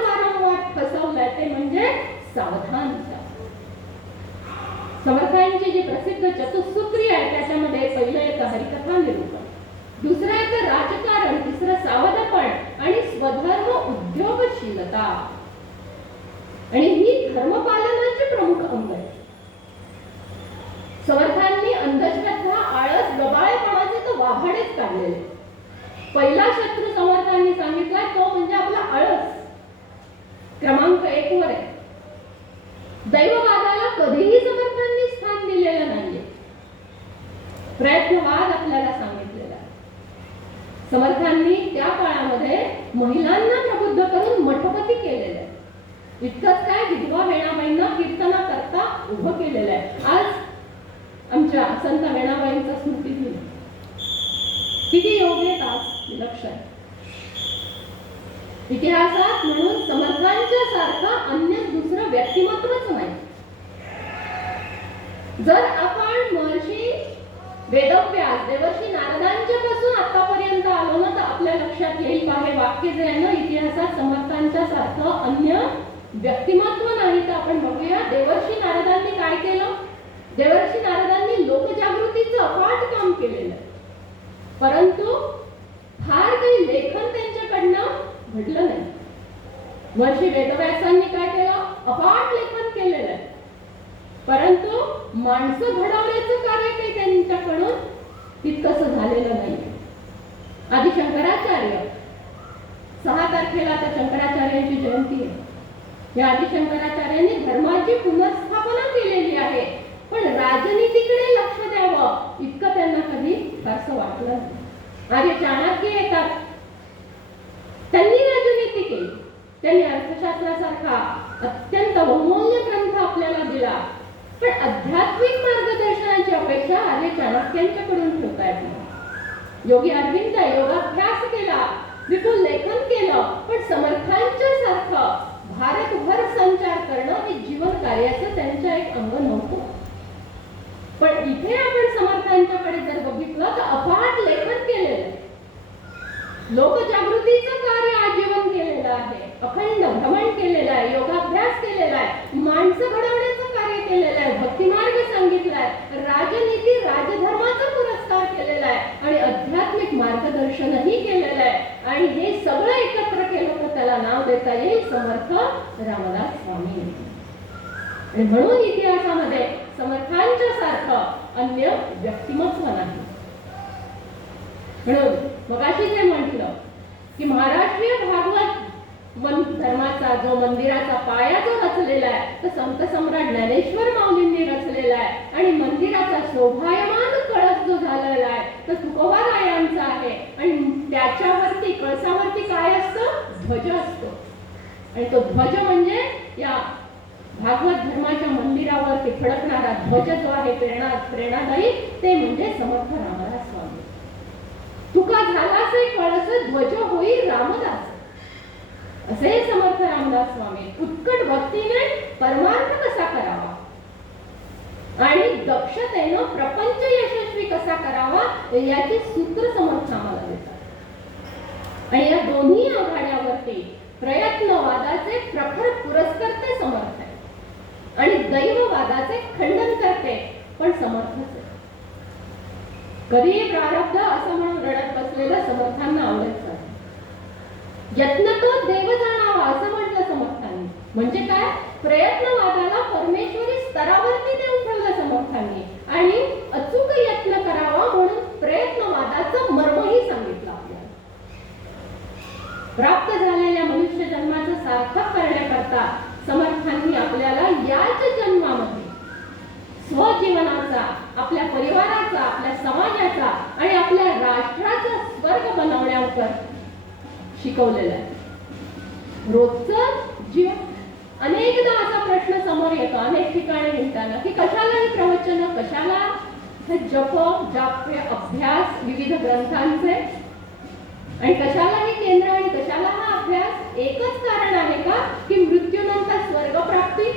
फसवलंय ते म्हणजे सावधानता. समर्थांची जी प्रसिद्ध चतुसूत्री आहे त्याच्यामध्ये पहिलं येतं हरिकथा निरूपण, दुसरं येतं राजकारण, तिसरं सावधपण आणि स्वधर्म उद्योगशीलता. आणि ही धर्मपालनाची प्रमुख अंग आहे. समर्थांनी अंधश्रद्धा, आळस, गबाळेपणाचे तर वाभाडेच काढलेले. पहिला शत्रू समर्थांनी सांगितला तो म्हणजे आपला आळस. क्रमांक 1 वर आहे. दैववादाला कधीही समर्थांनी स्थान दिलेलं नाहीये. प्रयत्नवाद आपल्याला सांगितलेला आहे. समर्थांनी त्या काळामध्ये महिलांना प्रबुद्ध करून मठपती केलेलं आहे. इतकंच काय, विधवा वेणाबाईंना कीर्तना करता उभं केलेलं आहे. आज आमच्या संत वेणाबाईंचा स्मृती दिन. किती योग्य आहेत आज लक्ष आहे. इतिहासात म्हणून समर्थांच्या सारखं अन्य दुसरं व्यक्तिमत्वच नाही. जर आपण महर्षी वेदव्यास देवर्षी नारदांच्या पासून आतापर्यंत आलो ना तर आपल्या लक्षात येईल का हे वाक्य जे आहे ना, इतिहासात समर्थांच्या सारखं अन्य व्यक्तिमत्व नाही. तर आपण बघूया देवर्षी नारदांनी काय केलं. देवर्षी नारदांनी लोकजागृतीचं अफाट काम केलेलं, परंतु फार काही लेखन त्यांच्याकडनं घडलं नाही. महर्षी वेदव्यासांनी काय केलं, अफाट लेखन केलेलं आहे, परंतु माणसं घडवण्याचं कार्य काही त्यांच्याकडून तितकंसं झालेलं नाही. आदि शंकराचार्य 6 तारखेला आता शंकराचार्यांची जयंती आहे. या आदि शंकराचार्यांनी धर्माची पुनर्स्थापना केलेली आहे, पण राजनीतीकडे लक्ष द्यावं इतकं त्यांना कधी फारसं वाटलं नाही. आर्य चाणक्य येतात, त्यांनी राजनीती केली. त्यांनी अर्थशास्त्रासारखा अत्यंत बहुमूल्य ग्रंथ आपल्याला दिला, पण आध्यात्मिक मार्गदर्शनाची अपेक्षा आर्य चाणक्यांच्याकडून ठेवता येत नाही. योगी अरविंद योगाभ्यास केला, विपुल लेखन केलं, पण समर्थांच्या सारखं भारतभर संचार करणं हे जीवन कार्याचं त्यांच्या एक अंग नव्हतं. पण इथे आपण समर्थांच्याकडे जर बघितलं तर अफाट लेखन केलेलं आहे, लोकजागृतीचं कार्य आजीवन केलेलं आहे, अखंड भ्रमण केलेलं आहे, योगाभ्यास केलेला आहे, माणसं घडवण्याचं कार्य केलेलं आहे, भक्तिमार्ग सांगितला आहे, राजनीती राजधर्माचा पुरस्कार केलेला आहे आणि आध्यात्मिक मार्गदर्शनही केलेलं आहे. आणि हे सगळं एकत्र केलं तर त्याला नाव देता येईल समर्थ रामदास स्वामी. आणि म्हणून इतिहासामध्ये समर्थांच्या सारखं अन्य व्यक्तिमत्व नाही. म्हणून मगाशी जे म्हटलं की महाराष्ट्रीय भागवत धर्माचा जो मंदिराचा पाया जो रचलेला आहे तो संत सम्राट ज्ञानेश्वर माऊलींनी रचलेला आहे. आणि मंदिराचा शोभायमान कळस जो झालेला आहे तो तुकोबारायांचा आहे. आणि त्याच्यावरती कळसावरती काय असतं? ध्वज असतो. आणि तो ध्वज म्हणजे या भागवत धर्माच्या मंदिरावरती फडकणारा ध्वज जो आहे प्रेरणादायी, ते म्हणजे समर्थ रामदास स्वामी. तुका झालासे कळस ध्वज होई रामदास, असे समर्थ रामदास स्वामी. उत्कट भक्तीने परमार्थ कसा करावा आणि दक्षतेनं प्रपंच यशस्वी कसा करावा याचे सूत्र समर्थ आम्हाला देतात. आणि या दोन्ही आघाड्यावरती प्रयत्नवादाचे प्रखर पुरस्कर्ते समर्थ आहे आणि दैववादाचे खंडन करते पण समर्थच आहे. कधी प्रारब्ध असं म्हणून रडत बसलेलं समर्थांना आवडत नाही. यत्न तो देव जाणावा असं म्हटलं समर्थांनी. म्हणजे काय? प्रयत्नवादाला परमेश्वरी स्तरावरती नेऊन ठेवलं समर्थांनी आणि अचूक यत्न करावा म्हणून प्रयत्नवादाचं मर्मही सांगितलं आपल्याला. प्राप्त झालेल्या मनुष्य जन्माचं सार्थक करण्याकरता समर्थांनी आपल्याला याच जन्मामध्ये स्वजीवनाचा, आपल्या परिवाराचा, आपल्या समाजाचा आणि आपल्या राष्ट्राचा स्वर्ग बनवण्यावर शिकवलेलं आहे. रोजचं जीवन अनेकदा असा प्रश्न समोर येतो अनेक ठिकाणी म्हणताना की कशाला ही प्रवचन, कशाला हे जप जाप्य अभ्यास विविध ग्रंथांचे आणि कशाला हे केंद्र आणि कशाला हा अभ्यास? एकच कारण आहे का की मृत्यूनंतर स्वर्गप्राप्ती?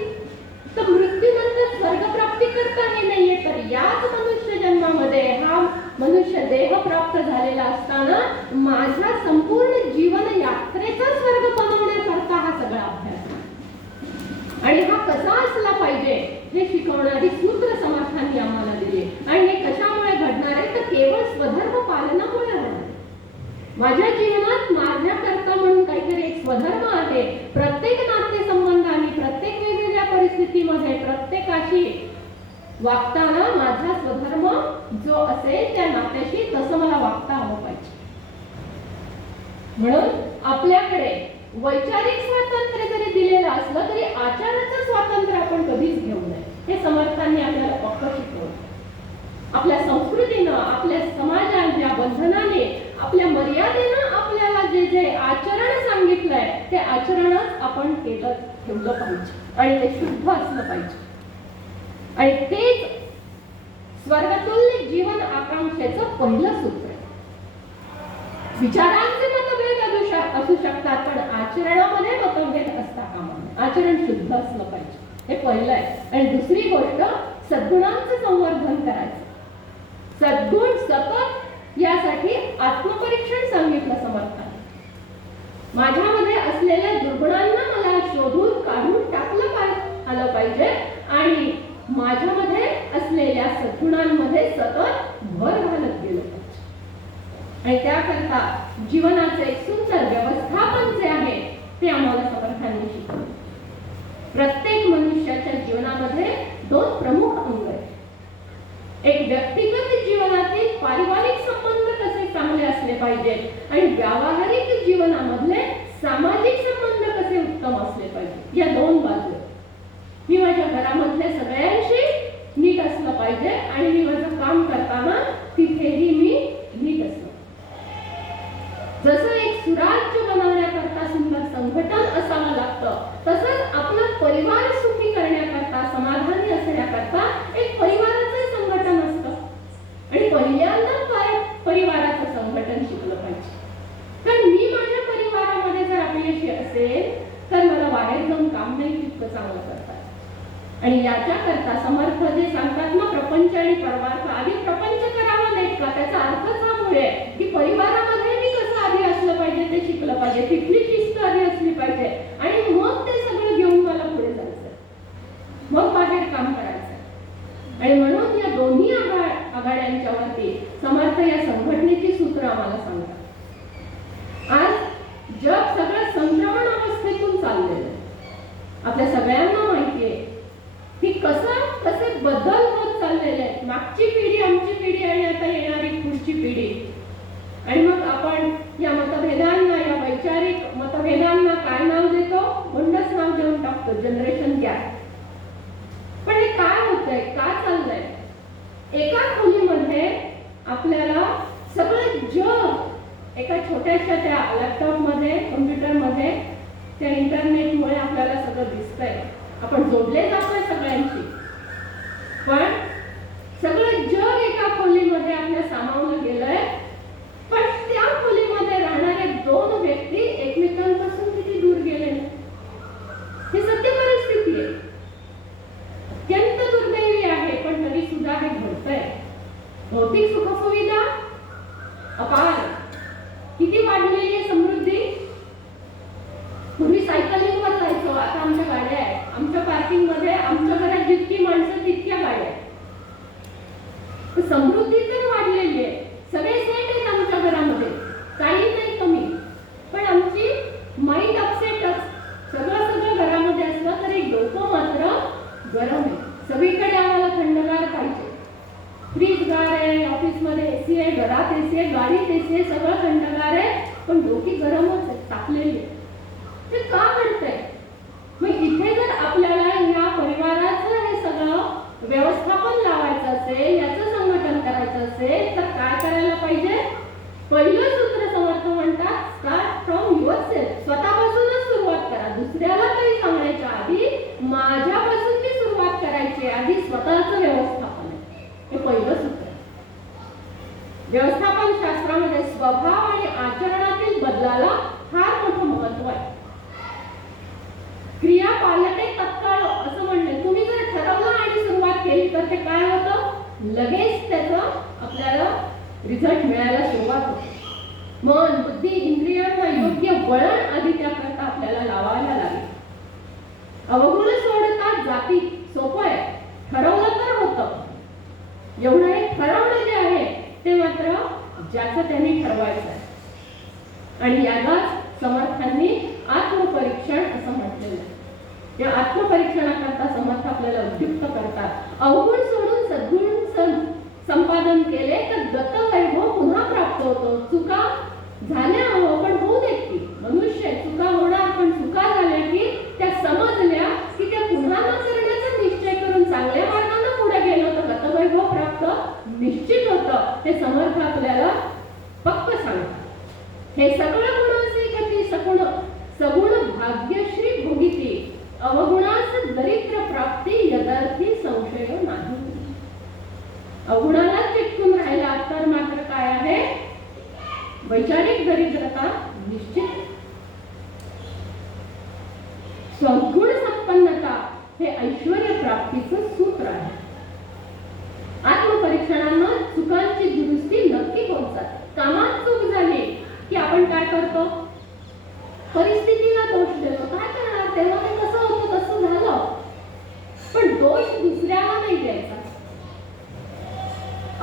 तर मृत्यूनंतर स्वर्गप्राप्ती करता हे नाहीये, तर याच मनुष्य जन्मामध्ये हा मनुष्य देह प्राप्त झालेला असताना माझ्या संपूर्ण जीवन यात्रेचा स्वर्ग बनवण्याकरता हा सगळा अभ्यास. आणि हा कसा असला पाहिजे हे शिकवणारी सूत्र समर्थांनी आम्हाला दिली. आणि हे कशामुळे घडणार आहे? तर केवळ स्वधर्म पालनामुळे होणार. माझ्या जीवनात माझ्याकरता म्हणून काहीतरी एक स्वधर्म आहे. प्रत्येक नातेसंबंधाने, प्रत्येक वेगवेगळ्या परिस्थितीमध्ये प्रत्येकाशी वागताना माझा स्वधर्म जो असेल त्या नात्याशी तसं मला वागता आलं पाहिजे. म्हणून आपल्याकडे वैचारिक स्वातंत्र्य जरी दिलेलं असलं तरी आचाराचं स्वातंत्र्य आपण कधीच घेऊ नये. हे समर्थांनी आपल्याला पक्क शिकवलं. आपल्या संस्कृतीनं, आपल्या समाजाच्या बंधनाने, आपल्या मर्यादेनं आपल्याला जे जे आचरण सांगितलंय ते आचरणच आपण ठेवलं पाहिजे आणि ते शुद्ध असलं पाहिजे. आणि तेच स्वर्गतुल्य जीवन आकांक्षेचं पहिलं सूत्र आहे. विचारांचे मतभेद असू शकतात पण आचरणामध्ये मतभेद असता कामा नये. आचरण शुद्ध असलं पाहिजे, हे पहिलं आहे. आणि दुसरी गोष्ट सद्गुणांचं संवर्धन करायचं. सद्गुण सतत यासाठी आत्मपरीक्षण सांगितलं समर्थांनी. माझ्यामध्ये असलेल्या दुर्गुणांना मला शोधून काढून टाकलं आलं पाहिजे आणि माझ्यामध्ये असलेल्या सद्गुणांमध्ये सतत भर घालत गेलं पाहिजे. आणि त्याकरता जीवनाचे एक सुंदर व्यवस्थापन जे आहे ते आम्हाला समर्थांनी शिकवलं. प्रत्येक मनुष्याच्या जीवनामध्ये दोन प्रमुख अंग आहेत. एक व्यक्तिगत जीवनातील पारिवारिक संबंध कसे चांगले असले पाहिजेत आणि व्यावहारिक जीवनामधले सामाजिक संबंध कसे उत्तम असले पाहिजे. या दोन बाजू. मी माझ्या घरामधले सगळ्यांशी नीट असलं पाहिजे आणि मी माझं काम करताना तिथेही मी नीट असलं. जसं एक सुराज्य बनवण्याकरता सुंदर संघटन असावं लागतं तसंच आपला परिवार सुखी करण्याकरता, समाधानी असण्याकरता एक परिवाराचं संघटन असतं. आणि पहिल्यांदा काय परिवाराचं संघटन शिकलं पाहिजे. कारण मी माझ्या परिवारामध्ये जर अपयशी असेल तर मला बाहेर जाऊन काम नाही तितकं चांगलं करता. आणि याच्याकरता समर्थ जे सांगतात ना, प्रपंच आणि परमार्थ. आधी प्रपंच करावा नाहीत का? त्याचा अर्थच हा मुळे की परिवारामध्ये मी कसं आधी असलं पाहिजे ते शिकलं पाहिजे, तिथली शिस्त आधी असली पाहिजे, आणि मग ते सगळं घेऊन मला पुढे जायचं, मग बाहेर काम करायचं. आणि म्हणून या दोन्ही आघाड्यांच्या वरती समर्थ या संघटनेची सूत्र आम्हाला सांगतात. आज जग सगळं संक्रमण अवस्थेतून चाललेलं आहे. आपल्या सगळ्यांना माहिती आहे की कसे बदल होत चाललेले आहेत. मागची पिढी, आमची पिढी आणि आता येणारी पुढची पिढी. आणि मग आपण या मतभेदांना, या वैचारिक मतभेदांना काय नाव देतो? म्हणूनच नाव देऊन टाकतो, जनरेशन गॅप. पण हे काय होतंय, काय चाललंय? एका खोलीमध्ये आपल्याला सगळं जग एका छोट्याशा त्या लॅपटॉपमध्ये, कम्प्युटरमध्ये, त्या इंटरनेटमुळे आपल्याला सगळं दिसतंय. आपण जोडले जातोय सगळ्यांशी, पण सगळं जग एका खोलीमध्ये आपल्या सामावलं गेलंय. पण त्या खोलीमध्ये राहणारे दोन व्यक्ती एकमेकांपासून किती दूर गेले, ही सत्य परिस्थिती आहे. अत्यंत दुर्दैवी आहे, पण तरी सुद्धा हे घडतंय. भौतिक सुखसुविधा अपार, किती वाढलेली आहे समृद्धी. पूर्वी सायकलिंगवर जायचो, आता आमच्या गाड्या आहेत. आमच्या पार्किंग मध्ये, आमच्या घरात जितकी माणसं तितक्या गाड्या आहेत. समृद्धी तर वाढलेली आहे, सगळे सेट आहेत आमच्या घरामध्ये, काही नाही कमी. पण आमची माइंड अपसेटच. सगळं घरामध्ये असलं तरी डोकं मात्र गरम आहे. सगळीकडे आम्हाला थंडगार पाहिजे. फ्रीज गार आहे, ऑफिसमध्ये एसी आहे, घरात एसी आहे, गाडीत एसी आहे, सगळं थंडगार आहे, पण डोकी गरमच आहे, तापलेली. ते का घडतंय? मग इथे जर आपल्याला ह्या परिवाराचं हे सगळं व्यवस्थापन लावायचं असेल, याचं संघटन करायचं असेल, तर काय करायला पाहिजे? पहिलं सूत्र समर्थ म्हणतात, स्टार्ट फ्रॉम युअर सेल्फ. स्वतःपासूनच सुरुवात करा. दुसऱ्याला काही सांगण्याच्या आधी माझ्यापासून मी सुरुवात करायची. आधी स्वतःचं व्यवस्थापन आहे, हे पहिलं सूत्र. व्यवस्थापन शास्त्रामध्ये स्वभाव आणि आचरणातील बदलाला फार मोठं महत्व आहे. क्रिया पालटे तत्काळ असं म्हणणे. तुम्ही जर ठरवलं आणि सुरुवात केली तर ते काय होतं? लगेच त्याचा आपल्याला रिझल्ट मिळायला सुरुवात होते. मन, बुद्धी, इंद्रियांना योग्य वळण आधी त्याकरता आपल्याला लावायला लागेल. अवगुण सोडतात जाती, सोपं आहे. ठरवलं तर होतं. एवढं हे ठरवलं जे आहे ते मात्र ज्याचं त्यांनी ठरवायचं आहे. आणि यालाच समर्थांनी आत्मपरीक्षण असं म्हटलेलं आहे. या आत्मपरीक्षणाकरता समर्थ आपल्याला उद्युक्त करतात. अवगुण सोडून सद्गुण संपादन केले तर दत्तवैभव पुन्हा प्राप्त होतो. चुका झाल्या हवं पण होऊ देत की. मनुष्य चुका होणार, पण चुका झाल्या की त्या समजल्या की त्या पुन्हा न करण्याचा निश्चय करून चांगल्या मार्गाने पुढे गेलो तर दत्तवैभव प्राप्त निश्चित होतं. हे समर्थ आपल्याला पक्क सांगतात. हे सगळं गुणाचे गती सगुण भाग्यश्री भोगिती, अवगुणास दरिद्र प्राप्ती यदार्थी संशय नाही. अवगुणाला चिटकून राहिला तर मात्र काय आहे? वैचारिक दरिद्रता निश्चित. सद्गुण संपन्नता हे ऐश्वर्य प्राप्तीचं सूत्र आहे. आत्मपरीक्षणानं चुकांची दुरुस्ती नक्की होत जाते. कामात चूक झाली की आपण काय करतो? परिस्थितीला दोष देतो. काय करणार, तेव्हा ते कसं होतं तसं झालं. पण दोष दुसऱ्याला नाही द्यायचा.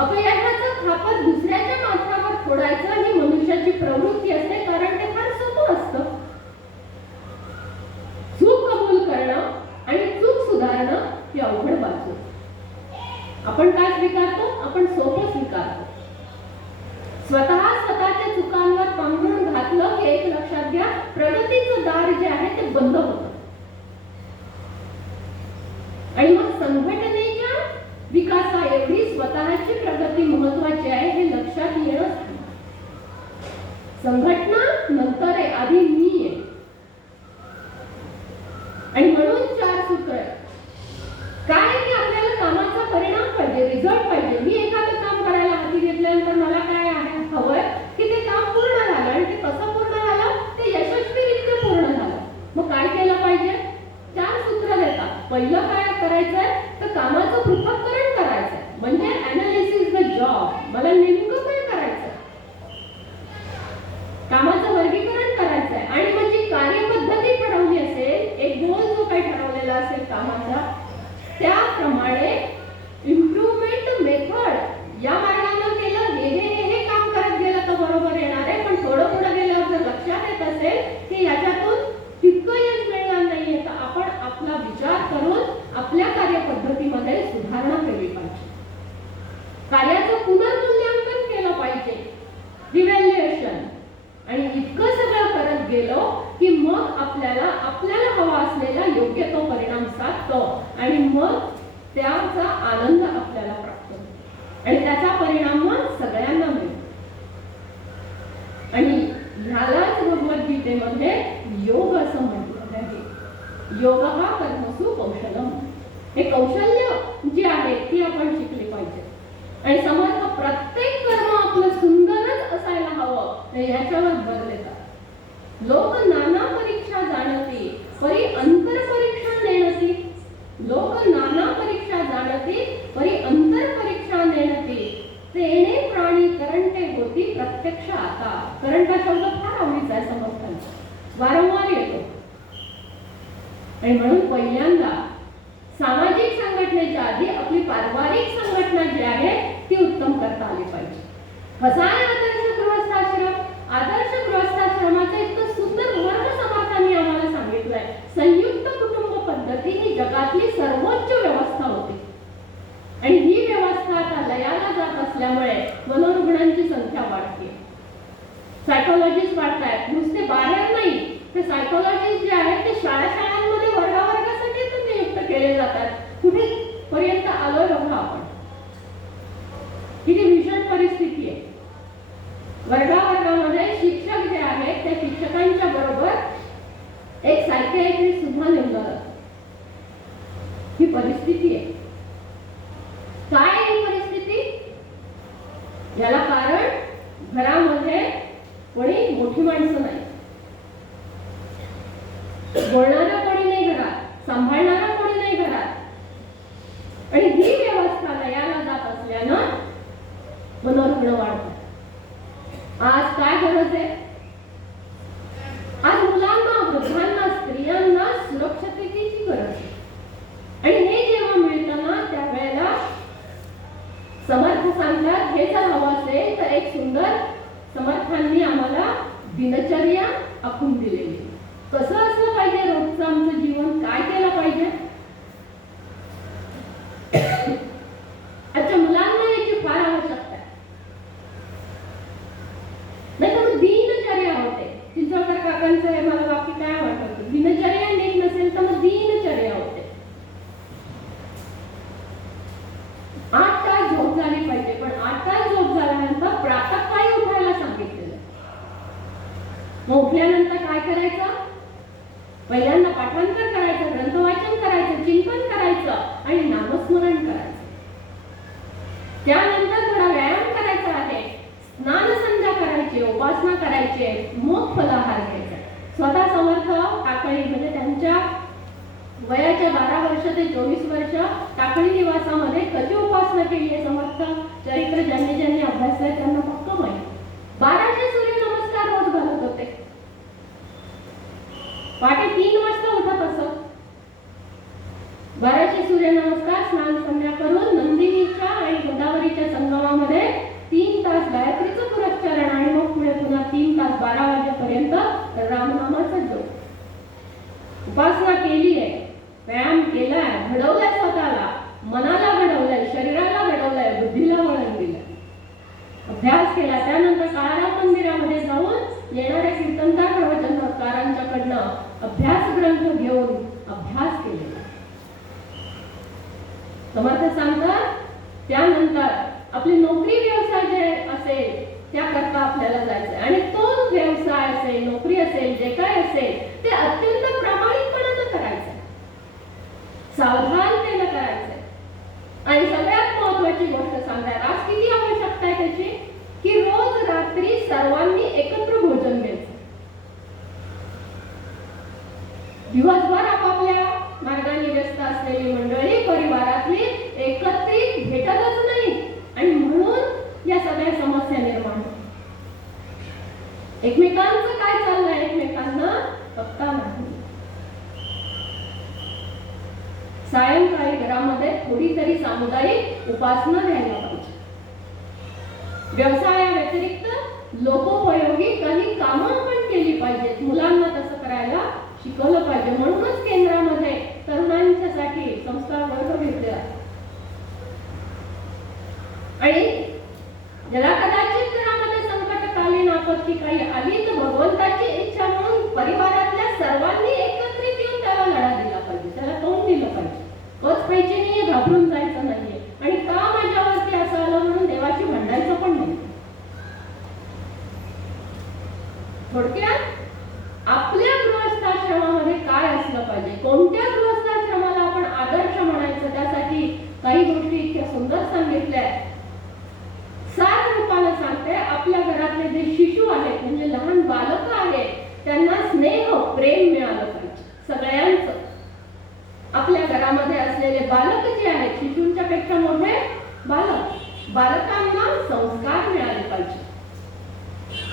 अपयशाचं खापर दुसऱ्याच्या माथ्यावर फोडायचं ही मनुष्याची प्रवृत्ती असते, कारण ते फार सोपं असतं. चूक कबूल करणं आणि चूक सुधारणं ही अवघड बाजू. आपण काय स्वीकारतो? आपण सोपं स्वीकारतो. स्वतःच्या चुकांवर पांघरून घातलं की एक लक्षात घ्या, प्रगतीचं दार जे आहे ते बंद होतं. आणि मग संघटनेच्या विकासा एवढी स्वतःची प्रगती महत्वाची आहे हे लक्षात येणं. संघटना नंतर आहे, आधी मी आहे. आणि म्हणून 4 सूत्र आहे. काय की आपल्याला कामाचा परिणाम पाहिजे, रिझल्ट पाहिजे. मी एखादं काम करायला हाती घेतल्यानंतर मला काय आहे हवंय की ते काम पूर्ण झालं, आणि ते कसं पूर्ण झालं? ते यशस्वीरित्या पूर्ण झालं. मग काय केलं पाहिजे? 4 सूत्र देतात. पहिलं काय करायचं? मला नेमकं काय करायचं, कामाचं वर्गीकरण करायचं आहे आणि मग जी कार्यपद्धती ठरवली असेल, एक गोल जो काही ठरवलेला असेल कामाचा, त्याप्रमाणे इम्प्रूव्हमेंट मेथड या मार्गाने केलं, हे काम करत गेलं तर बरोबर येणार आहे. पण थोडं पुढे गेल्यावर जर लक्षात येत असेल की याच्यातून तितकं यश मिळणार नाहीये, तर आपण आपला विचार करून आपल्या कार्यपद्धतीमध्ये सुधारणा केली पाहिजे. कार्याचं पुनर्मूल्यांकन केलं पाहिजे, रिव्हॅल्युएशन. आणि इतकं सगळं करत गेलो की मग आपल्याला हवा असलेला योग्य तो परिणाम साधतो आणि मग त्याचा आनंद आपल्याला प्राप्त होतो आणि त्याचा परिणाम मग सगळ्यांना मिळतो. आणि ह्यालाच भगवद्गीतेमध्ये योग असं म्हटलं आहे. योग हा कर्मसु कौशलम. हे कौशल्य जी आहे ती आपण शिकली पाहिजे. आणि समर्थ प्रत्येक कर्म आपलं सुंदरच असायला हवं ह्याच्यावर भर देतात. लोक नाना परीक्षा जाणती परी अंतर परीक्षा नेणती. लोक नाना परीक्षा जाणती परी अंतर परीक्षा नेणती. तेणे प्राणी करंटे होती प्रत्यक्ष आता. करंट हा शब्द फार आवडीचा आहे समर्थांचा, वारंवार येतो. आणि म्हणून पहिल्यांदा सामाजिक संघटनेच्या आधी आपली पारिवारिक संघटना जी आहे ती उत्तम करता आली पाहिजे. कसा आहे आदर्श गृहस्थाश्रम? आदर्श गृहस्थाश्रमाचं इतकं सुंदर वर्ग समर्थांनी आम्हाला सांगितलंय. संयुक्त कुटुंब पद्धती ही जगातली सर्वोच्च व्यवस्था होती आणि ही व्यवस्था आता लयाला जात असल्यामुळे मनोरुग्णांची संख्या वाढते. सायकोलॉजिस्ट वाढतायत. नुसते बाहेर नाही, ते सायकोलॉजिस्ट जे आहेत ते शाळांमध्ये वर्गासाठी नियुक्त केले जातात. कुठे पर्यंत आलोय बघा आपण. ही भीषण परिस्थिती आहे. वर्गामध्ये शिक्षक जे आहेत त्या शिक्षकांच्या बरोबर एक सायकियाट्रिस्ट सुद्धा नेमला जातो. ही परिस्थिती आहे. काय ही परिस्थिती? याला कारण घरामध्ये कोणी मोठी माणसं नाही, बोलणारा कोणी नाही घरात, सांभाळणारा कोणी नाही घरात. आणि ही व्यवस्था लयाला जात असल्यानं मनोरुग्ण वाढतात. आज काय गरज आहे? आज मुलांना, वृद्धांना, स्त्रियांना सुरक्षिततेची गरज आहे. आणि हे जेव्हा मिळतं ना त्यावेळेला समर्थ सांगतात हे जर हवं असेल तर एक सुंदर समर्थांनी आम्हाला दिनचर्या आखून दिलेली. कसं असलं पाहिजे रोजचं आमचं जीवन, काय केलं पाहिजे? अच्छा, मुलांना याची फार आवश्यकता आहे. नाही तर मग दिनचर्या होते. चिंचवडकर काकांचं हे मला बाकी काय वाटतं, दिनचर्या नीट नसेल तर मग दिनचर्या होते. 8 तास झोप झाली पाहिजे, पण 8 तास झोप झाल्यानंतर प्रातःकाळी उठायला सांगितलेलं. मग उठल्यानंतर काय करायचं? पहिल्यांदा पाठांतर करायचं, ग्रंथवाचन करायचं, चिंतन करायचं आणि नामस्मरण करायचं. त्यानंतर थोडा व्यायाम करायचा आहे, स्नान संध्या करायची, उपासना करायची, मग फलाहार घ्यायचा. स्वतः समर्थ टाकळी म्हणजे त्यांच्या वयाच्या 12 वर्ष ते 24 वर्ष टाकळी निवासामध्ये कशी उपासना केली आहे समर्थ चरित्र ज्यांनी अभ्यासलंय त्यांना पक्क माहिती. 1200 सूर्य नमस्कार रोज घालत होते. पहाटे 3 वाजता उठत असत. 1200 सूर्य नमस्कार स्नान संध्या करून नंदिनीच्या आणि गोदावरीच्या संगमामध्ये 3 तास गायत्रीचं पुरस्चरण आणि मग पुढे पुन्हा 3 तास 12 वाजेपर्यंत रामनामाचा जप. उपासना केली आहे, व्यायाम केलाय, घडवलाय, स्वतःला मनाला घडवलंय, शरीराला घडवलंय, बुद्धीला वळण दिलंय, अभ्यास केला. त्यानंतर काळाराम मंदिरामध्ये जाऊन येणाऱ्या कीर्तनकार प्रवचनकारांच्याकडनं अभ्यास ग्रंथ घेऊन अभ्यास केलेला. समर्थ सांगतात त्यानंतर आपली नोकरी व्यवसाय जे असेल त्याकरता आपल्याला जायचंय आणि तो व्यवसाय असेल, नोकरी असेल, जे काय असेल ते अत्यंत प्रामाणिकपणानं करायचं, सावधानतेनं करायचंय. आणि सगळ्यात महत्वाची गोष्ट सांगतात, आज किती आवश्यकता आहे त्याची, की रोज रात्री सर्वांनी एकत्र भोजन घ्यायचं. दिवसभर आपापल्या मार्गाने व्यस्त असलेली मंडळी परिवारातली एकत्रित भेटतच नाही आणि म्हणून या एकमेकांचं काय चाललंय एकमेकांना पत्ता नाही. सायंकाळी घरामध्ये थोडी तरी सामुदायिक उपासना द्यायला पाहिजे. व्यवसायाव्यतिरिक्त लोकोपयोगी काही कामं आपण केली पाहिजेत. मुलांना तसं करायला शिकवलं पाहिजे. म्हणूनच केंद्रामध्ये तरुणांच्यासाठी संस्कार वर्ग घेतले आहेत. आणि ज्याला कदाचित घरामध्ये संकटकालीन आपत्ती काही आली तर भगवंताची इच्छा म्हणून परिवारातल्या सर्वांनी एकत्रित येऊन त्याला लढा दिला पाहिजे. त्याला तोंड दिलं पाहिजे. कच खायची नाहीये, घाबरून जायचं नाहीये. आणि का माझ्यावरती असं आलं म्हणून देवाची भांडायचं पण नाही. थोडक्यात आपल्या गृहस्थाश्रमामध्ये काय असलं पाहिजे, कोणत्या गृहस्थाश्रमाला आपण आदर्श म्हणायचं, त्यासाठी काही गोष्टी इतक्या सुंदर सांगितल्या. सार रूपानं सांगते, आपल्या घरातले जे शिशु आहेत म्हणजे लहान बालक आहेत त्यांना स्नेह प्रेम मिळालं पाहिजे. सगळ्यांचं आपल्या घरामध्ये असलेले बालक जे आहेत, शिशूंच्या पेक्षा मोठे बालकांना संस्कार मिळाले पाहिजे.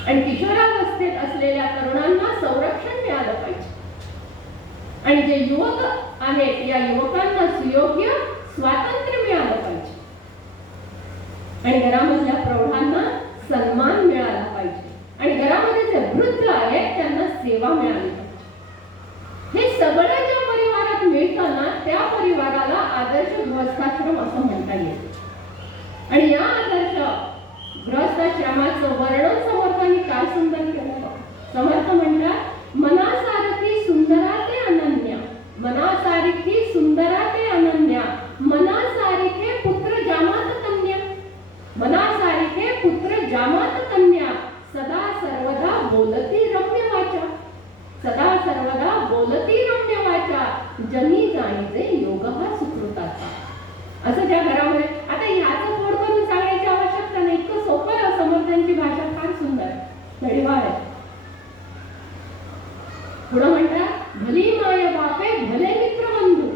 आणि किशोरावस्थेत असलेल्या तरुणांना संरक्षण मिळालं पाहिजे. आणि जे युवक आहेत या युवकांना सुयोग्य स्वातंत्र्य मिळालं पाहिजे. आणि घरामधल्या प्रौढांना सन्मान मिळाला पाहिजे. आणि घरामध्ये जे वृद्ध आहेत त्यांना सेवा मिळाली पाहिजे. हे सगळं ज्या परिवारात मिळतं ना त्या परिवाराला आदर्श गृहस्थाश्रम असं म्हणता येईल. आणि या आदर्श गृहस्थाश्रमाचं वर्णन समर्थांनी काय सुंदर केलं. समर्थ म्हणतात, मनासारखी सुंदरा ते अनन्या, मनासारखी सुंदरा ते अनन्या, मनासारखे पुत्र जामात कन्या, मनासारखे पुत्र जामात कन्या, सदा सर्वदा बोलती रम्य वाचा, सदा सर्वदा बोलती रम्य वाचा, जनी जाणीचे योग हा सुकृताचा. असं ज्या घरामध्ये, आता ह्याचं पोट करून सांगायची आवश्यकता नाही, इतकं सोपं आहे. समर्थांची भाषा फार सुंदर धडीवाळ आहे. पुढं म्हणतात, भली माय बापे भले मित्र बंधू,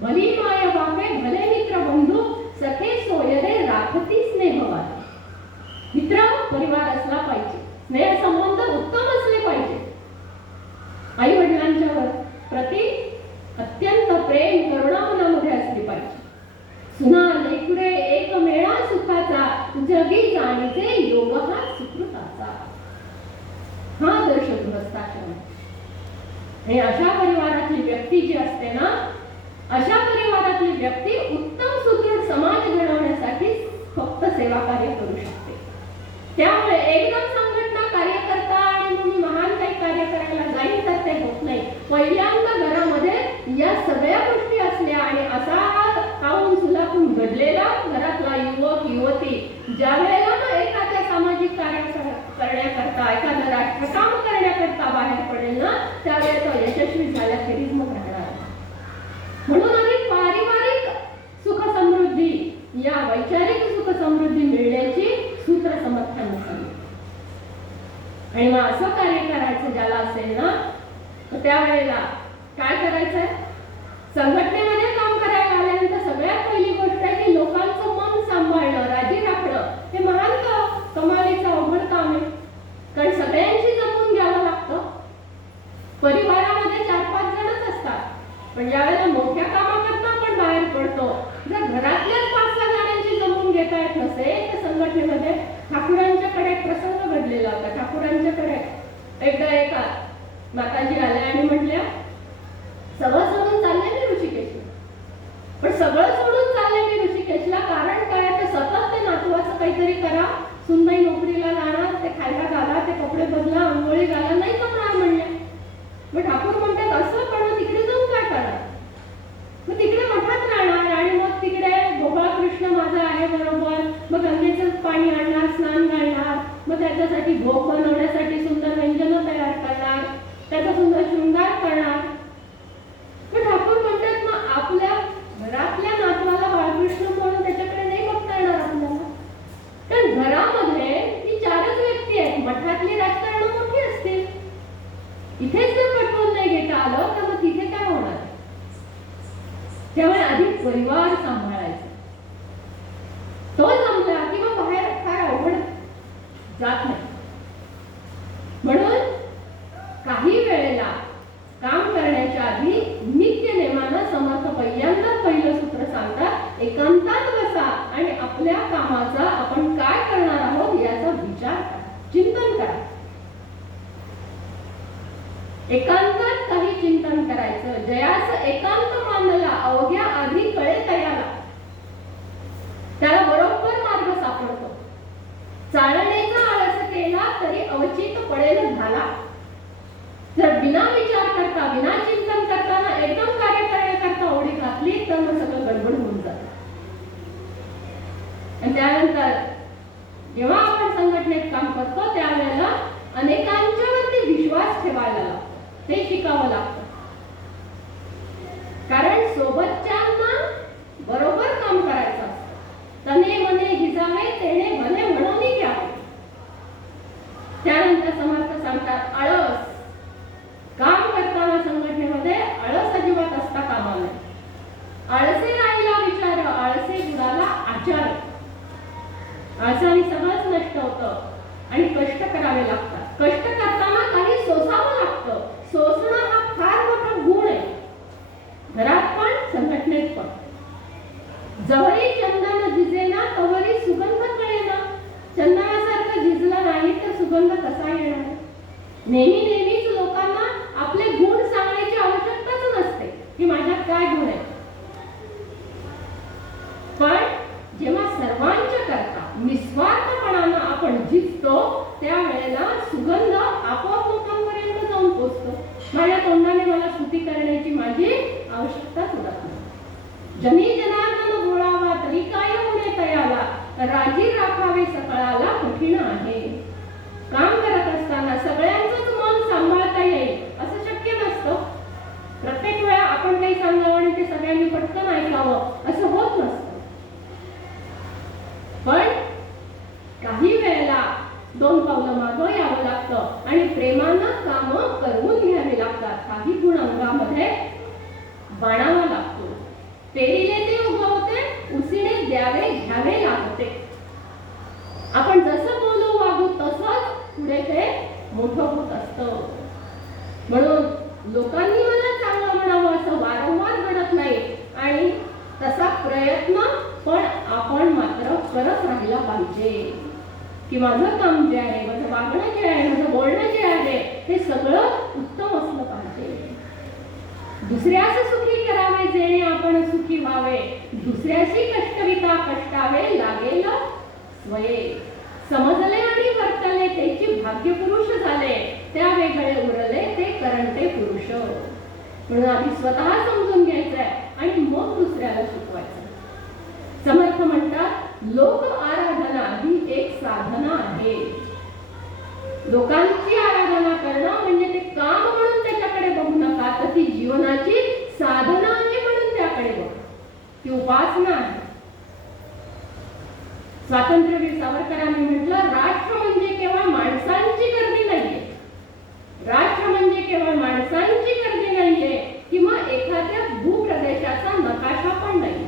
भली माय बापे भले मित्र बंधू, सखे सोयरे राखती स्नेहवाद. मित्र परिवार असला पाहिजे, स्नेह संबंध उत्तम असले पाहिजे. आई वडिलांच्या प्रति अत्यंत प्रेम करुणा मनामध्ये असली पाहिजे. सुना लेकुरे एक मेळा सुखाचा, जगी जाणीचे योग हा सुकृताचा. हा आदर्श गृहस्थाश्रम. आणि अशा परिवारातली व्यक्ती जी असते ना, अशा परिवारातली व्यक्ती उत्तम सुदृढ समाज घडवण्यासाठी फक्त सेवा कार्य करू शकते. त्यामुळे एकदम संघटना कार्यकर्ता आणि मग मी महान काही कार्य करायला जाईल तर ते होत नाही. पहिल्यांदा घरामध्ये या सगळ्या गोष्टी असल्या आणि असा खाऊन सुलाखून घडलेला घरातला युवक युवती ज्या वेळेला एखाद्या सामाजिक कार्य करण्याकरता, एखादं राष्ट्रकाम करण्याकरता बाहेर पडेल ना, त्यावेळेस तो यशस्वी झाल्याखेरीज मग राहणार. म्हणून आधी पारिवारिक सुख समृद्धी, या वैचारिक सुख समृद्धी मिळण्याची सूत्र समर्थांनी सांगितलं. आणि मग असं कार्य करायचं ज्याला असेल ना, तर त्यावेळेला काय करायचंय, संघटनेमध्ये काम करायला आल्यानंतर सगळ्यात पहिली गोष्ट आहे की लोकांचं मन सांभाळणं, राजी राखणं. हे महान कमालीचं अवघड काम आहे. कारण सगळ्यांशी जमून घ्यावं लागतं. परिवारामध्ये 4-5 जणच असतात, पण ज्यावेळेला मोठ्या कामाकरता आपण बाहेर पडतो, जर घरातल्याच 5-6 जणांची जमून घेता येत नसेल तर संघटनेमध्ये ठाकूरांच्याकडे एक प्रसंग घडलेला होता. ठाकूरांच्याकडे एकदा एका माताजी आल्या आणि म्हटल्या, सगळं सोडून चालले मी ऋषिकेशला. पण सगळं सोडून चालले मी ऋषिकेशला, कारण काय, ते सतत ते नातवाचं काहीतरी करा, सुनबाई नोकरीला जाणार, ते खायला घाला, ते कपडे बदला, आंघोळी घाला, नाही जमणार म्हणले. मग ठाकूर म्हणतात, असं पण तिकडे जाऊन काय करणार. मग तिकडे मठात राहणार आणि मग तिकडे गोपाळ कृष्ण माझा आहे बरोबर, मग गंगेचं पाणी आणणार, स्नान घालणार, मग त्याच्यासाठी भोग बनवण्यासाठी सुंदर व्यंजन तयार करणार, त्याचा सुंदर शृंगार करणार. मग ठाकूर म्हणतात, मग आपल्या घरातल्या नातवाला बाळकृष्ण म्हणून त्याच्याकडे नाही बघता येणार आपल्याला. कारण घरामध्ये ती 4च व्यक्ती आहेत. मठातली राजकारण मोठी असतील, इथेच जर पटवून नाही घेता आलं तर मग तिथे काय होणार. त्यामुळे आधी परिवार सांभाळायचा. तो जमला की मग बाहेर फार अवघड जात नाही. म्हणून एकांतात काही चिंतन करायचं, जयास एकांत मानला अवघ्या आधी कळे तयाला. त्याला बरोबर मार्ग सापडतो. चालण्याचा आळस केला तरी अवचित पडेल झाला. जर बिना विचार करता बिना चिंतन करताना एकदम कार्य करण्याकरता ओढी घातली तर मग सगळं गडबड होऊन जातं. आणि त्यानंतर जेव्हा आपण संघटनेत काम करतो त्यावेळेला अनेकांच्यावरती विश्वास ठेवायला लागतो, ते शिकावं लागतं. कारण सोबतच्यांना बरोबर काम करायचं असतं. तने मने हिजावे तेने भले म्हणून घ्यावे. त्यानंतर समर्थ सांगतात आळस. काम करताना संघटनेमध्ये आळस अजिबात असता कामा नये. आळसे राहिला विचार आळसे गुणाला आचार. आळसाने सगळंच नष्ट होतं आणि कष्ट करावे लागतात. कष्ट करताना काही सोसावं लागतं. सोसणं हा फार मोठा गुण आहे, घरात पण संघटनेत पण. जवळी चंदन झिजेना तवरी सुगंध कळेना. चंदनासारखं झिजलं नाही तर सुगंध कसा येणार. नेहमी नेहमीच लोकांना आपले गुण सांगण्याची आवश्यकताच नसते की माझ्यात काय गुण आहे. पण जेव्हा सर्वांच्या करता निस्वार्थपणानं आपण झिजतो त्यावेळेला सुगंध आपोआप लोकांपर्यंत जाऊन पोहोचतो. माझ्या तोंडाने मला स्तुती करण्याची माझी आवश्यकताच उरत नाही. जनी जनार्दन गोळावा तरी काय होणे तयाला. राजी राखावे सकळाला कठीण आहे. काम करत असताना सगळ्यांचंच मन सांभाळता येईल असं शक्य नसतं. प्रत्येक वेळा आपण काही सांगावं आणि ते सगळ्यांनी पटकन ऐकावं असं होत नसतं. पण काही वेळेला 2 पावलं मागं यावं लागतं आणि प्रेमानं कामं करून घ्यावी लागतात. काही गुण अंगामध्ये बाणावा लागतो. पेरिले ते उगवते, उसिणे द्यावे घ्यावे लागते. आपण जसं बोलू वागू तसंच पुढे ते मोठं होत असतं. म्हणून लोकांनी मला चांगलं म्हणावं असं वारंवार घडत नाही आणि तसा प्रयत्न पण आपण मात्र करत राहिला पाहिजे की माझं काम जे आहे, माझं वागणं जे आहे, माझं बोलणं जे आहे हे सगळं उत्तम असलं पाहिजे. दुसऱ्यास सुखी करावे जेणे आपण सुखी व्हावे. दुसऱ्याशी कष्टविता कष्टावे लागेल स्वये. समजले आणि वर्तले त्याची भाग्यपुरुष झाले. त्या वेगळे उरले ते करंटे पुरुष. म्हणून आधी स्वतः समजून घ्यायचंय आणि मग दुसऱ्याला शिकवायचं. समर्थ म्हणतात लोक आराधना ही एक साधना आहे. लोकांची आराधना करणं म्हणजे ते काम म्हणून त्याच्याकडे बघू नका, तर ती जीवनाची साधना आहे म्हणून त्याकडे बघा. ती उपासना आहे. स्वातंत्र्यवीर सावरकरांनी म्हटलं राष्ट्र म्हणजे केवळ माणसांची गर्दी नाहीये. राष्ट्र म्हणजे केवळ माणसांची गर्दी नाहीये किंवा एखाद्या भूप्रदेशाचा नकाशा पण नाही,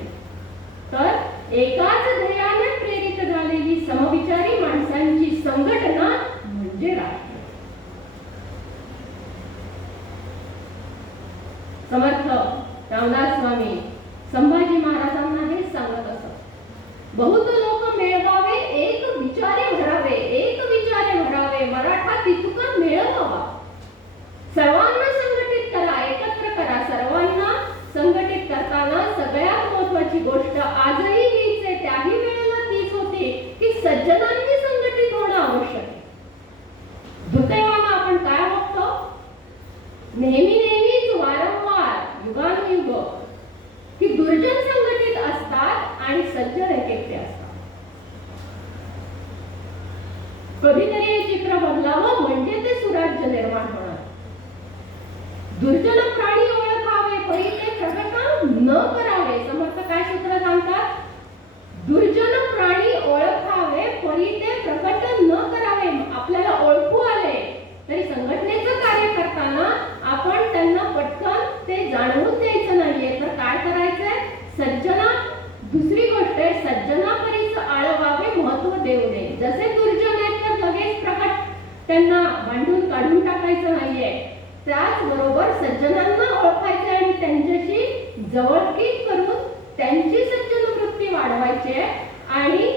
तर एकाच ध्येयाने प्रेरित झालेली समविचारी माणसांची संघटना म्हणजे राष्ट्र. समर्थ रामदास स्वामी संभाजी महाराजांना हे सांगत असत. बहुत लोक मिळवावे एक विचारे भरावे. एक विचारे भरावे मराठा तितुका मिळवावा. सर्वांना संघटित करा, एकत्र करा. सर्वांना संघटित करताना सगळ्यात महत्वाची गोष्ट आजही हीच आहे, त्याही वेळेला तीच होती की सज्जनांनी संघटित होणं आवश्यक आहे. दुर्दैवानं आपण काय बघतो, नेहमीच वारंवार युगानुयुग की दुर्जन संघटित असतात आणि सज्जन एकटे असतात. कधीतरी हे चित्र बदलावं म्हणजे ते सुराज्य निर्माण होणार. दुर्जन प्राणी ओळखावे परी ते प्रकट न करावे. समर्थ काय सूत्र सांगतात, दुर्जन प्राणी ओळखावे परी ते प्रकट न करावे. आपल्याला ओळखू आले तरी संघटनेचं कार्य करताना आपण त्यांना पटकन ते जाणवून द्यायचं नाहीये, तर काय करायचंय, सज्जना. दुसरी गोष्ट आहे सज्जना परीच आळवावे महत्व देऊ नये. जसे दुर्जन आहेत तर लगेच प्रकट त्यांना भांडून काढून टाकायचं नाहीये. त्याचबरोबर सज्जनांना ओळखायचे आणि त्यांच्याशी जवळकी करून त्यांची सज्जन वृत्ती वाढवायची आहे आणि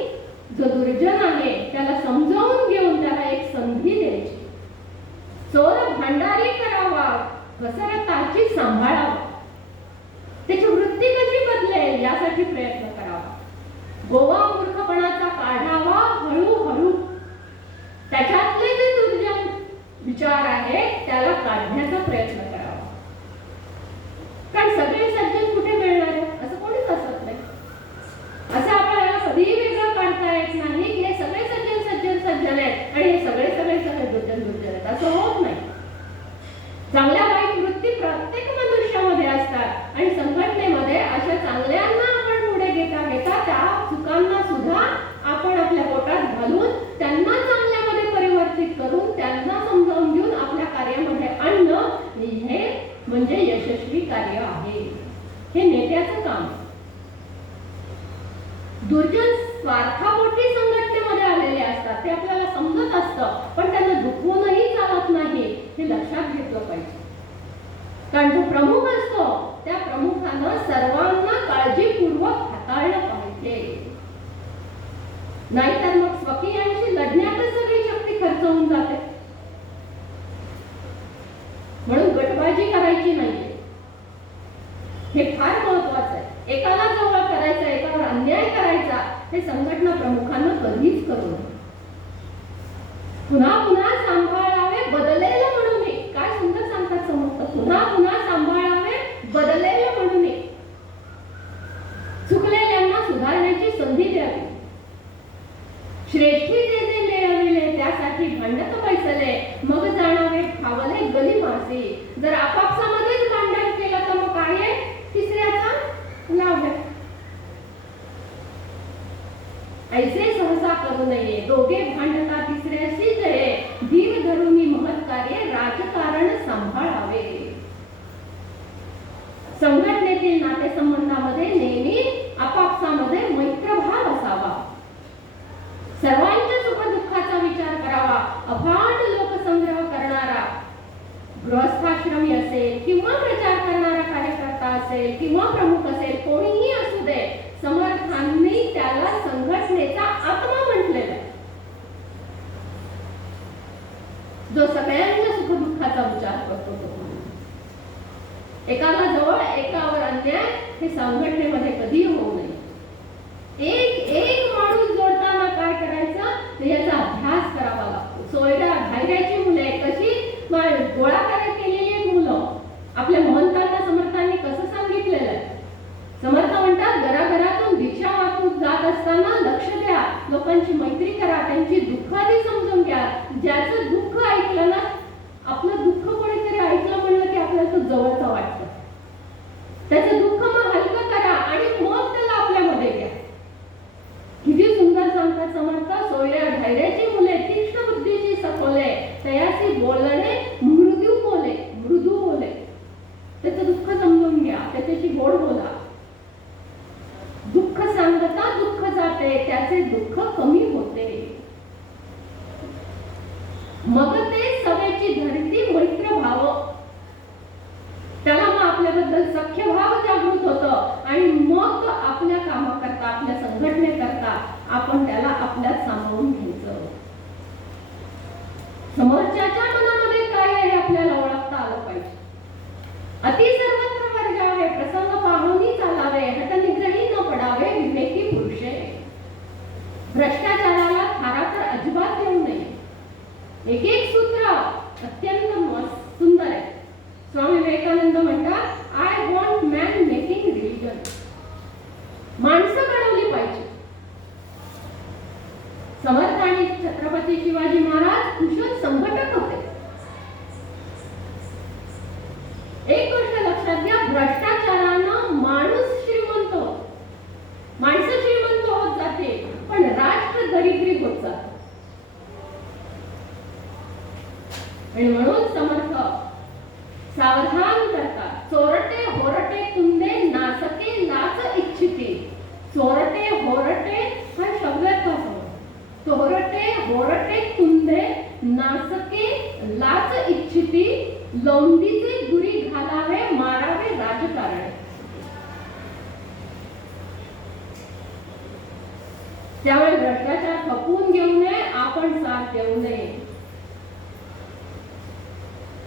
जो दुर्जन आहे त्याला समजावून घेऊन त्याला एक संधी द्यायची. चोर भांडारी करावा सर्वांना काळजीपूर्वक हाताळलं पाहिजे. नाहीतर मग स्वकीयांशी लढण्यातच सगळी शक्ती खर्च होऊन जाते. म्हणून गटबाजी करायची नाहीये, हे फार महत्वाचं आहे. एकाला जवळ करायचं, एकावर अन्याय करायचा, हे संघटना प्रमुखांना कधीच करू नये. पुन्हा पुन्हा सांभाळावे बदलेल म्हणून. काय सुंदर सांगतात समर्थ, पुन्हा पुन्हा सांभाळावे बदलेल म्हणून. चुकलेल्यांना सुधारण्याची संधी द्यावी. श्रेष्ठी जे जे मिळविले त्यासाठी भांडत बैसले, मग जाणावे खावले गली मासे. जर आपापसामध्येच भांडण केलं तर मग काय आहे तिसऱ्याचा लाभ आहे. ऐसे सहसा करू नये, दोघे भांडता तिसऱ्याशी जये. धीर धरुनी महत्कार्य राजकारण सांभाळावे. संघटनेतील नातेसंबंधामध्ये नेहमी आपापसामध्ये मैत्रभाव असावा. सर्वांच्या सुखदुःखाचा विचार करावा. अफाट लोकसंग्रह करणारा गृहस्थाश्रमी असेल किंवा प्रचार करणारा कार्यकर्ता असेल किंवा प्रमुख असेल, कोणीही असू दे, समर्थांनी त्याला संघटनेचा आत्मा म्हटलेला आहे, जो सगळ्यांच्या सुखदुःखाचा विचार करतो. तो एकाला जवळ एकावर अन्याय हे संघटनेमध्ये कधी होऊ नये. एक एक माणूस जोडताना काय करायचं तर याचा अभ्यास करावा लागतो. सोयरा धैर्याची मुले कशी गोळा केलेली मुलं आपल्या महंतांना समर्थांनी कसं सांगितलेलं आहे. समर्थ म्हणतात, घराघरातून भिक्षा वाटून जात असताना लक्ष द्या, लोकांची मैत्री करा, त्यांची दुःख आधी समजून घ्या. ज्याचं दुःख ऐकलं ना, आपलं दुःख कोणीतरी ऐकलं म्हणलं की आपल्याला तो जवळचा वाटतं. त्याचं दुःख मग हलकं करा आणि मग त्याला आपल्यामध्ये घ्या. किती सुंदर सांगतात समर्थ, सोयऱ्या धैर्याची मुले तीक्ष्ण बुद्धीची सखोले, तयासी बोलणे मृदू बोले. मृदू बोले, त्याचं दुःख समजून घ्या, त्याच्याशी गोड बोला. दुःख सांगता दुःख जाते, त्याचे दुःख कमी होते. मग ते सवेची धरती मैत्र भाव, त्याला मग आपल्याबद्दल सख्य भाव जागृत होतं आणि मग आपल्या कामाकरता, आपल्या संघटनेकरता आपण त्याला आपल्यात सामावून घ्यायचं. समोरच्याच्या मनामध्ये काय आहे आपल्याला ओळखता आलं पाहिजे. अति सर्वत्र वर्गावे, प्रसंग पाहूनी चालावे, हटनिग्रही न पडावे, विवेकी पुरुषे. भ्रष्टाचाराला थारा तर अजिबात येऊ नये. एक एक सूत्र अत्यंत सुंदर आहे. स्वामी विवेकानंद म्हणतात, I want man making religion. माणसं घडवली पाहिजे. समर्थ आणि छत्रपती शिवाजी महाराज कुशल संघटक होते. एक गोष्ट लक्षात घ्या, भ्रष्टाचारानं माणूस श्रीमंत होतो, माणसं श्रीमंत होत जाते, पण राष्ट्र दरिद्री होत जाते. आणि म्हणून समर्थ सावधान करतात, चोरटे होरटे तुंदे नासके लाच इच्छिती. चोरटे होरटे हा शब्दार्थ असतो. चोरटे होरटे तुंदे नासके लाच इच्छिती, लौंडीचे गुरी घालावे मारावे राजकारणे. त्यामुळे भ्रष्टाचार खपवून घेऊ नये, आपण साथ देऊ नये.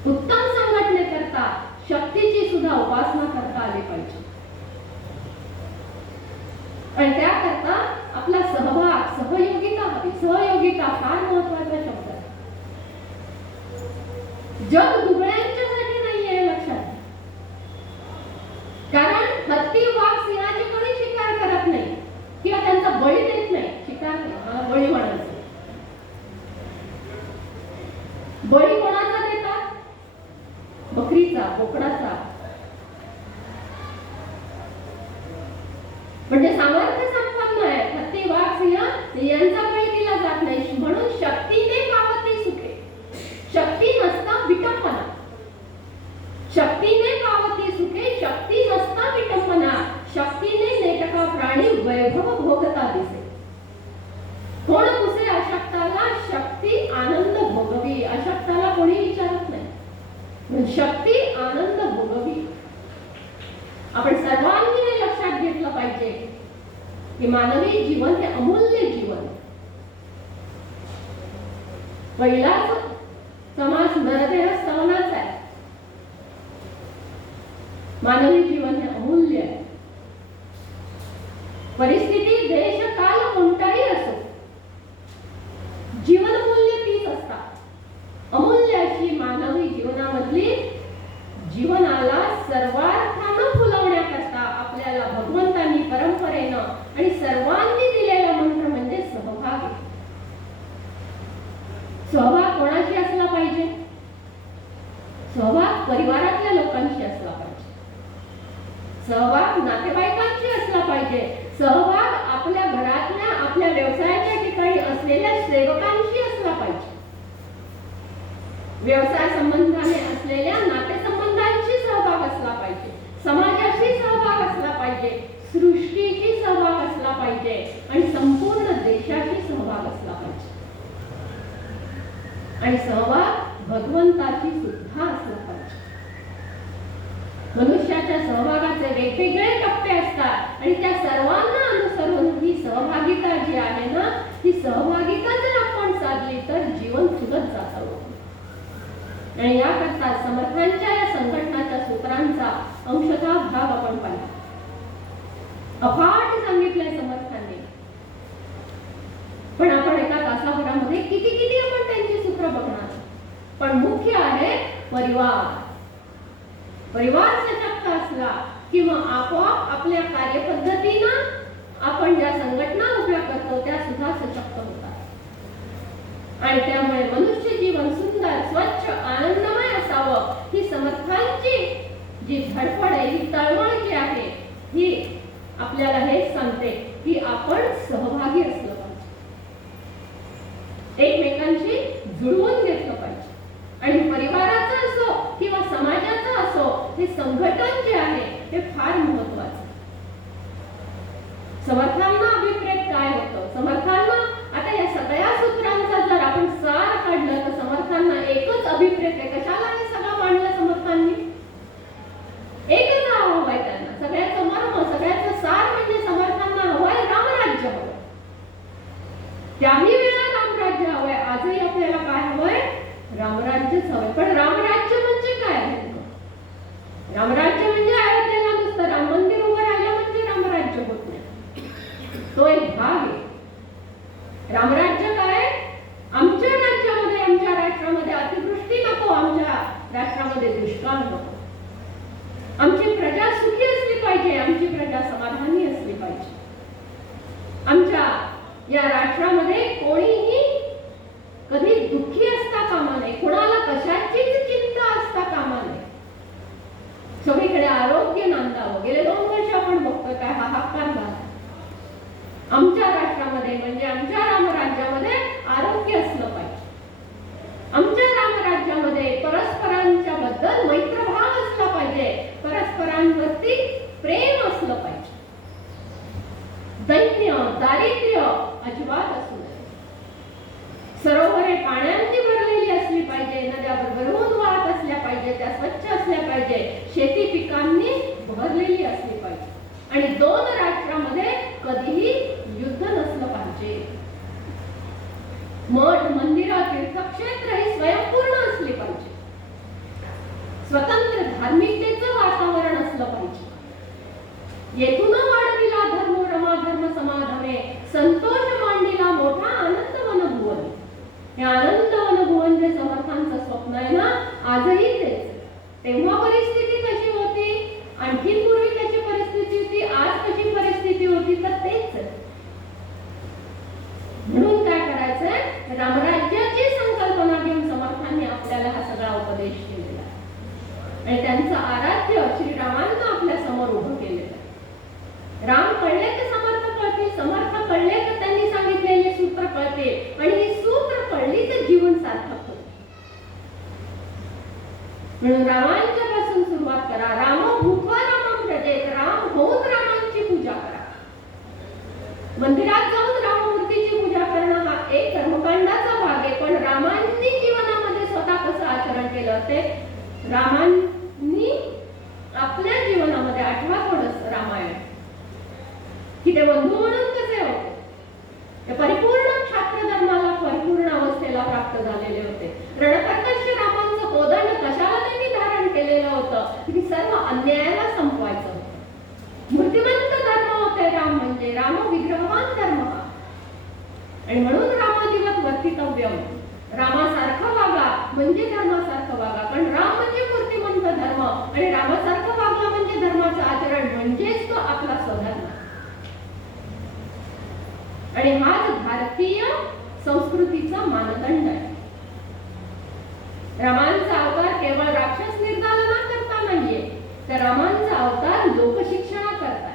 उत्तम संघटनेकरता शक्तीची सुद्धा उपासना करता आली पाहिजे. आणि त्याकरता आपला सहभाग, सहयोगिता हवी. सहयोगिता फार महत्वाचा शब्द आहे. जग दुबळ्यांच्यासाठी नाहीये, लक्षात. कारण हत्ती वाघ सिंहाची कोणी शिकार करत नाही किंवा त्यांचा बळी देत नाही. शिकार नाही, बळी म्हणायचं. बळी कोणाचा देतात? बकरीचा, बोकडाचा. म्हणजे सामर्थ्य संपन्न आहे. हत्ती वाघ सिंह यांचा बळी दिला जात नाही. म्हणून शक्तीने पावती सुखे, शक्ती नसता विटंबना. शक्तीने पावती सुखे, शक्ती नसता विटंबना. शक्तीने नेटका प्राणी वैभव भोगता दिसे. कोण पुसे अशक्ताला, शक्ती आनंद भोगवी. अशक्ताला कोणी विचारत नाही, शक्ती आनंद भोगवी. आपण सर्वांनी की मानवी जीवन हे अमूल्य जीवन. पहिलाच समाज नरदेह स्तवनाचा आहे. मानवी जीवन हे अमूल्य आहे. परिस्थिती देश काल कोणताही असो, जीवनमूल्य तीच असतात. अमूल्य अशी मानवी जीवनामधली जीवनाला सर्वार्थानं फुलवण्याकरता आपल्याला भगवंतांनी परंपरेनं आणि सर्वांनी दिलेला मंत्र म्हणजे सहभाग आहे. सहभाग कोणाशी असला पाहिजे? सहभाग परिवारातल्या लोकांशी असला पाहिजे. सहभाग नातेवाईकांशी असला पाहिजे. सहभाग आपल्या घरातल्या आपल्या व्यवसायाच्या ठिकाणी असलेल्या सेवकांशी असला पाहिजे. व्यवसाय संबंधाने असलेल्या नातेसंबंधांशी सहभाग असला पाहिजे. समाजाशी सहभाग असला पाहिजे. सृष्टीशी सहभाग असला पाहिजे आणि संपूर्ण देशाशी सहभाग असला पाहिजे. आणि सहभाग भगवंताशी सुद्धा असला पाहिजे. मनुष्याच्या सहभागाचे वेगवेगळे टप्पे असतात आणि त्या सर्वांना अनुसरून ही सहभागिता जी आहे ना, ही सहभागिता जर आपण साधली तर जीवन फुलत जातं. आणि याकरता समर्थांच्या या संघटनाच्या सूत्रांचा अंशतः भाग आपण पाहिला. अफाट सांगितलंय समर्थांनी, पण आपण एका तासाभरामध्ये किती आपण त्यांची सूत्र बघणार. पण मुख्य आहे परिवार. परिवार सशक्त असला की मग आपोआप आपल्या कार्यपद्धतीनं आपण ज्या संघटना उभ्या करतो त्या सुद्धा सशक्त होतात. आणि त्यामुळे मनुष्य जीवन सुंदर, स्वच्छ, आनंदमय असावं ही समर्थांची जी धडपड आहे, ही तळमळ जी आहे, ही आपल्याला हेच सांगते की आपण सहभागी असलं पाहिजे. एकमेकांशी जुळवून घेतलं पाहिजे. आणि परिवाराचं असो किंवा समाजाचं असो, हे संघटन जे आहे हे फार महत्वाचं. समर्थांना अभिप्रेत काय होतं? समर्थांना आता या सगळ्या सूत्रांचा जर आपण सार काढलं तर समर्थांना एकच अभिप्रेत आहे. कशाला हे सगळं मांडलं समर्थांनी? एकच हवं आहे त्यांना. सगळ्याचं मर्म, सगळ्याचं सार म्हणजे समर्थांना हवंय रामराज्य हवंय. त्याही वेळा रामराज्य हवंय. आजही आपल्याला काय हवंय? रामराज्यच हवंय. पण रामराज्य म्हणजे काय? रामराज्य म्हणजे अयोध्येला नुसतं राम मंदिर उभं राहिलं म्हणजे रामराज्य होत नाही. तो एक भाग आहे. रामराज्य काय? आमच्या राज्यामध्ये, आमच्या राष्ट्रामध्ये अतिवृष्टी नको, आमच्या राष्ट्रामध्ये दुष्काळ नको. आमची प्रजा सुखी असली पाहिजे, आमची प्रजा समाधानी असली पाहिजे. आमच्या या राष्ट्रामध्ये कोणीही कधी दुःखी असता कामा नये, कोणाला कशाचीच चिंता असता कामा नये. सगळीकडे आरोग्य नांदावं. गेले 2 वर्ष आपण बघतोय काय हाहाकार झाला. आमच्या राष्ट्रामध्ये म्हणजे आमच्या रामराज्यामध्ये आरोग्य असलं पाहिजे. आमच्या रामराज्यामध्ये परस्परांच्या बद्दल मैत्रभाव असला पाहिजे. परस्परांवरती प्रेम असलं पाहिजे. दैन्य, दारिद्र्य अजिबात असू नये. सरोवरे पाण्याने भरलेली असली पाहिजे. नद्या भरभरून वाहत असल्या पाहिजे. त्या स्वच्छ असल्या पाहिजे. शेती पिकांनी भरलेली असली पाहिजे. आणि 2 राष्ट्रांमध्ये कधीही युद्ध नसलं पाहिजे. मठ, मंदिरं, तीर्थक्षेत्र ही स्वयंपूर्ण असली पाहिजे. स्वतंत्र धार्मिकतेचं वातावरण असलं पाहिजे. येथून वाढविला धर्म रमा धर्म समाधमे, संतोष मांडिला मोठा आनंद वनभुवन. हे आनंद वनभुवन जे समर्थांचं स्वप्न आहे ना, आजही तेच. तेव्हा परिस्थिती कशी होती, आणखी पूर्वी त्याची परिस्थिती होती, आज कशी परिस्थिती होती, तर तेच. म्हणून काय करायचंय? रामराज्याची संकल्पना घेऊन समर्थांनी आपल्याला हा सगळा उपदेश केलेला आहे. आणि त्यांचं आराध्य श्रीरामांना आपल्या समोर उभं केलेलं आहे. राम कळले तर समर्थ कळतील, समर्थ कळले तर त्यांनी सांगितलेले सूत्र कळतील, आणि ही सूत्र कळली तर जीवन सार्थक होते. म्हणून रामांच्या पासून सुरुवात करा. राम भूत्वा रामं भजेत, राम होऊन रामांची पूजा करा. मंदिरात जाऊन राममूर्तीची पूजा करणं हा एक कर्मकांडाचा भाग आहे. पण रामांनी जीवनामध्ये स्वतः कसं आचरण केलं ते रामांनी आपल्या जीवनामध्ये आठवा थोडस रामायण की ते बंधू म्हणून आणि रामासारखं वागणं म्हणजे धर्माचं आचरण, म्हणजेच तो आपला स्वधर्म. आणि हाच भारतीय संस्कृतीचा मानदंड आहे. रामांचा अवतार केवळ राक्षस निर्दालना करता नाहीये, तर रामांचा अवतार लोकशिक्षणा करताय.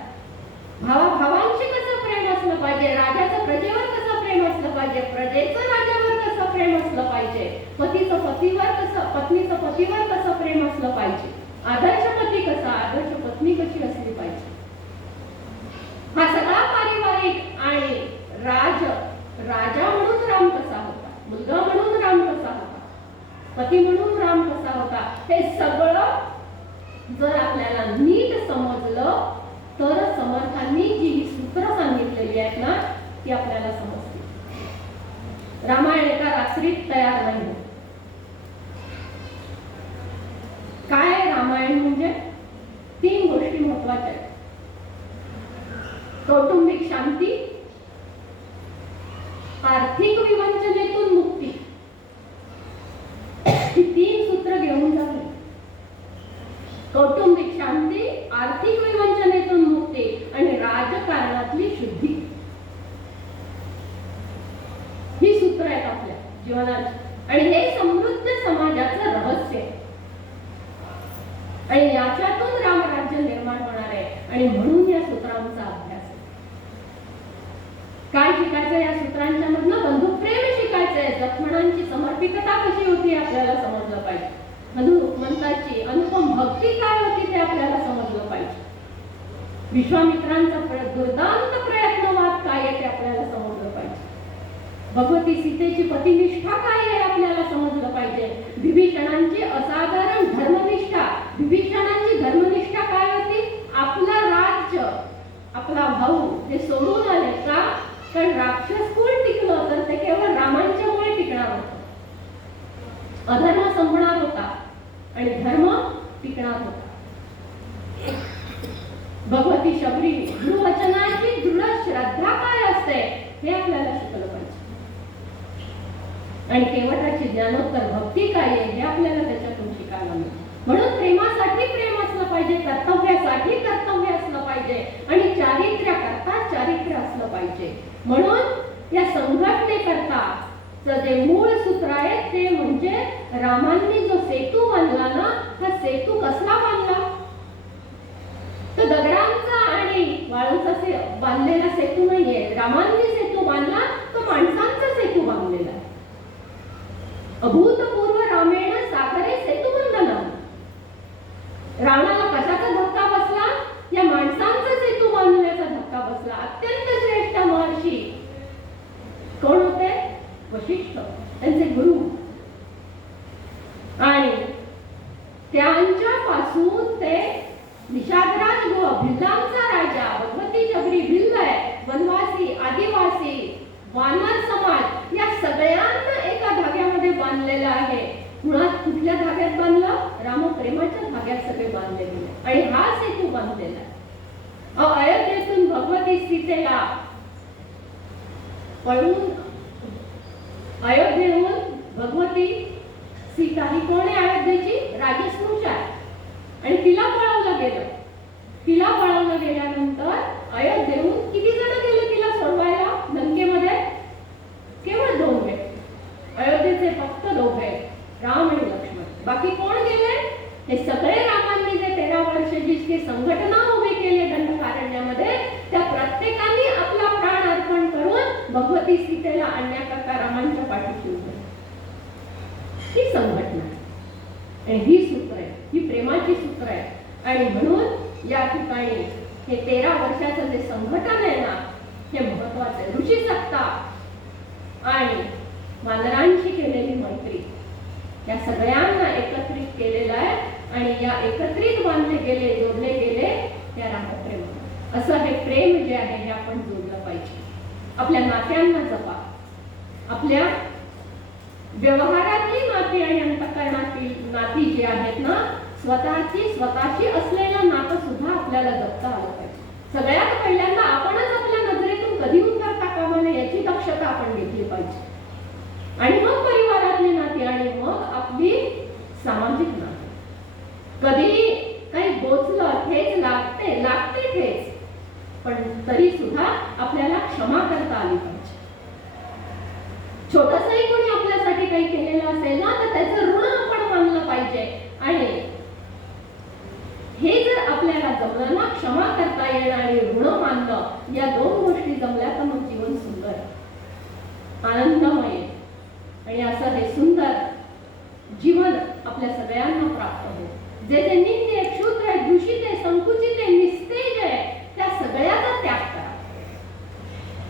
भावाभावांशी कसं प्रेम असलं पाहिजे, राजाचं प्रजेवर कसं प्रेम असलं पाहिजे, प्रजेचं राजावर कसं प्रेम असलं पाहिजे, पतीचं पतीवर कसं, पत्नीचं पतीवर कसं प्रेम असलं पाहिजे, आदर्श पती कसा, आदर्श पत्नी कशी असली पाहिजे, हा सगळा पारिवारिक. आणि राजा म्हणून राम कसा होता, मुलगा म्हणून राम कसा होता, पती म्हणून राम कसा होता, हे सगळं जर आपल्याला नीट समजलं तर समर्थांनी जी ही सूत्र सांगितलेली आहेत ना ती आपल्याला समजतील. रामायण एका रात्रीत तयार नाही होत. काय रामायण म्हणजे? 3 गोष्टी महत्वाच्या आहेत. कौटुंबिक शांती, आर्थिक विवंचनेतून मुक्ती, ही 3 सूत्र घेऊन जाते. कौटुंबिक शांती, आर्थिक विवंचनेतून मुक्ती आणि राजकारणातली शुद्धी, ही सूत्र आहेत आपल्या जीवनाची. आणि हे समृद्ध समाजाचं रहस्य आहे. आणि याच्यातून रामराज्य निर्माण होणार आहे. आणि म्हणून या सूत्रांचा अभ्यास आहे. काय शिकायचं या सूत्रांच्या मधनं? बंधुप्रेम शिकायचंय. लक्ष्मणांची समर्पितता कशी होती आपल्याला समजलं पाहिजे. बंधू रुक्मंताची अनुपम भक्ती काय होती ते आपल्याला समजलं पाहिजे. विश्वामित्रांचा दुर्दांत प्रयत्नवाद काय आहे ते आपल्याला समजलं पाहिजे. भगवती सीतेची पतिनिष्ठा काय आहे आपल्याला समजलं पाहिजे. विभीषणांची असाधारण धर्मनिष्ठा, विभीषणांची धर्मनिष्ठा काय होती? आपला राज्य, आपला भाऊ हे सोडून आले का? कारण राक्षस कुळ टिकलं तर ते केवळ रामांच्यामुळे टिकणार होतं. अधर्म संपणार होता आणि धर्म टिकणार होता. भगवती शबरी गुरुवचनाची दृढ श्रद्धा काय असते हे आपल्याला शिकलं पाहिजे. आणि केवटाची ज्ञानोत्तर भक्ती काय आहे हे आपल्याला त्याच्यातून शिकायला मिळतं. म्हणून प्रेमासाठी प्रेम असलं पाहिजे, कर्तव्यासाठी कर्तव्य असलं पाहिजे आणि चारित्र्याकरता चारित्र्य असलं पाहिजे. म्हणून या संघटनेकरता जे मूळ सूत्र आहे ते म्हणजे रामांनी जो सेतू बांधला ना, हा सेतू कसला बांधला? तो दगडांचा आणि वाळूचा बांधलेला सेतू नाहीये. रामांनी सेतू बांधला तो माणसांचा सेतू बांधलेला आहे. अभूतपूर्व रामेण सागरे सेतुबंधनम. रावणाला कशाचा धक्का बसला? या माणसांचा सेतू बांधण्याचा धक्का बसला. अत्यंत श्रेष्ठ महर्षी कोण होते? वशिष्ठ, त्यांचे गुरु. आणि त्यांच्यापासून ते निषादराज भिल्लांचा राजा, भगवती शबरी भिल्ल आहे, वनवासी, आदिवासी, वानर समाज या सगळ्यांना एका धाग्यामध्ये बांधलेलं आहे. मुळात कुठल्या धाग्यात बांधलं? रामप्रेमाच्या धाग्यात सगळे बांधले गेले आणि हा सेतू बांधलेला आहे. अयोध्येतून भगवती सीतेला पळून, अयोध्येहून भगवती सीता ही कोण आहे? अयोध्येची राजस्नुषा आहे आणि तिला पळवलं गेलं. तिला पळवलं गेल्यानंतर अयोध्येहून किती जण गेले तिला सोडवायला लंकेमध्ये? केवळ 2 व्यक्ती. अयोध्येचे फक्त 2 आहेत, राम आणि लक्ष्मण. बाकी कोण गेले? हे सगळे रामांनी जे 13 वर्षाची संघटना उभी केली दंडकारण्यामध्ये, त्या प्रत्येकाने आपला प्राण अर्पण करून भगवती सीतेला आणण्याकरता रामांच्या पाठीशी उभे. ही संघटना आणि ही सूत्र आहे, ही प्रेमाची सूत्र आहे. आणि म्हणून या ठिकाणी हे 13 वर्षाचं जे संघटन आहे ना, हे महत्वाचं आहे. ऋषी सत्ता आणि वानरांशी केलेली मैत्री या सगळ्यांना एकत्रित केलेलं आहे. आणि या एकत्रित बांधले गेले, जोडले गेले त्या रामप्रेम. असं हे प्रेम जे आहे हे आपण जोडलं पाहिजे. आपल्या नात्यांना जपा. आपल्या व्यवहारातली नाती आणि अंतःकरणातील नाती जी आहेत ना, स्वतःशी असलेलं नातं सुद्धा आपल्याला जपता आलं पाहिजे. सगळ्यात पहिल्यांदा आपणच आपल्या नजरेतून कधी उतरता कामा नये याची दक्षता आपण घेतली पाहिजे. आणि मग परिवारातली नाती आणि मग आपली सामाजिक नाती. कधी छोटंसंही कोणी आपल्यासाठी काही केलेलं असेल ना तर त्याचं ऋण आपण मानलं पाहिजे. आणि हे जर आपल्याला जमलं ना, क्षमा करता येणं आणि ऋण मानणं, या दोन गोष्टी जमल्या तर मग जीवन सुंदर, आनंदमय आणि असं हे सुंदर जीवन आपल्या सगळ्यांना प्राप्त होईल. जे जे निंद आहे, क्षुद्र आहे, दूषित आहे, संकुचित आहे, निस्तेज आहे, त्या सगळ्याचा त्याग करा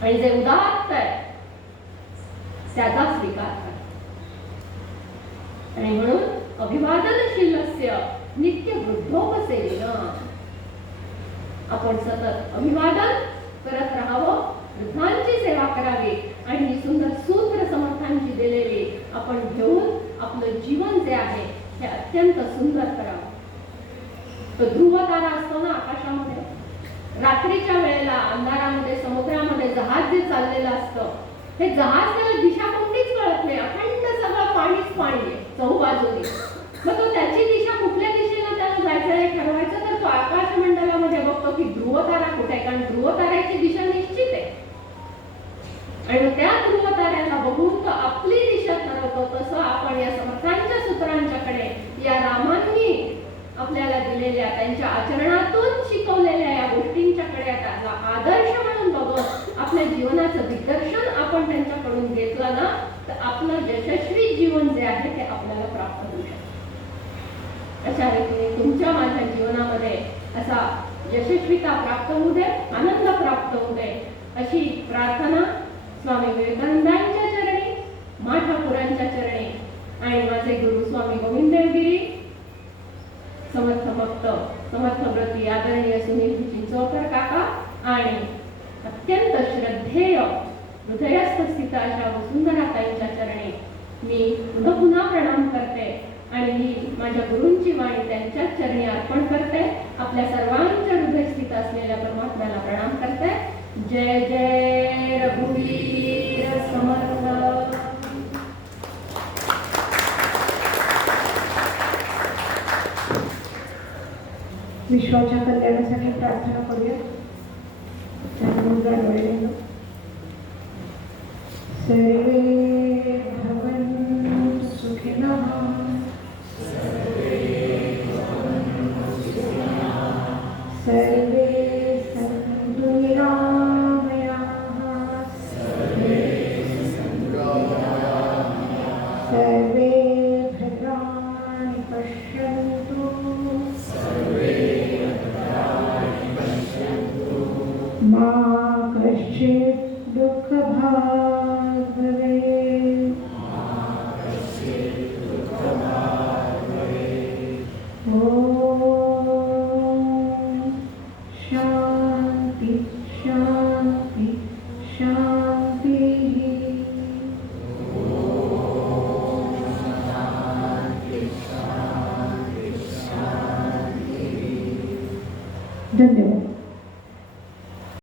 आणि जे उदात्त आहे त्याचा स्वीकार करा. आणि म्हणून अभिवादनशीलस्य नित्य वृद्धोपसेवेन, आपण सतत अभिवादन करत राहावं, वृद्धांची सेवा करावी आणि ही सुंदर सूत्र समर्थांची दिलेली आपण घेऊन आपलं जीवन जे आहे हे अत्यंत सुंदर करावं. तो ध्रुव तारा असतो ना आकाशामध्ये, रात्रीच्या वेळेला अंधारामध्ये समुद्रामध्ये जहाज जे चाललेलं असतं, हे जहाज त्याला दिशा कोणतीच कळत नाही, अखंड सगळं पाणीच पाणी आहे चहूबाजूने. मग तो त्याची दिशा कुठल्या दिशेला त्याला जायचं आहे ठरवायचं तर तो आकाशमंडलामध्ये बघतो की ध्रुव तारा कुठे आहे, कारण ध्रुव ताऱ्याची दिशा निश्चित आहे आणि त्या ध्रुव ताऱ्याला बघून तो आपली दिशा ठरवतो. तसं आपण या समर्थांच्या सूत्रांच्याकडे, या रामांनी आपल्याला दिलेल्या त्यांच्या आचरणातून शिकवलेल्या या गोष्टींच्याकडे त्याला आदर्श म्हणून बघत आपल्या जीवनाचं दिग्दर्शन आपण त्यांच्याकडून घेतलं ना तर आपलं यशस्वी जीवन जे आहे ते आपल्याला प्राप्त होऊ शकतं. अशा रीतीने तुमच्या माझ्या जीवनामध्ये असा यशस्वीता प्राप्त होऊ दे, आनंद प्राप्त होऊ दे, अशी प्रार्थना स्वामी विवेकानंदांच्या चरणी, मा ठाकुरांच्या चरणी आणि माझे गुरु स्वामी गोविंदगिरी समर्थ भक्त, समर्थ व्रती आदरणीय सुनील चिंचोळकर काका आणि अत्यंत श्रद्धेय हृदयस्थ स्थित अशा वसुंधराताईंच्या चरणी मी पुन्हा पुन्हा प्रणाम करते आणि मी माझ्या गुरूंची वाणी त्यांच्याच चरणी अर्पण करते. आपल्या सर्वांच्या हृदयस्थित असलेल्या परमात्म्याला प्रणाम करते. जय जय रघुवीर समर्थ. विश्वाच्या कल्याणासाठी प्रार्थना करूया. सर्वे भवन्तु सुखिनः, सर्वे सन्तु निरामयाः, सर्वे भद्राणि पश्यन्तु, मा कश्चित् दुःखभाग् भवेत्. ॐ शान्ति शान्ति शान्तिः. धन्यवाद.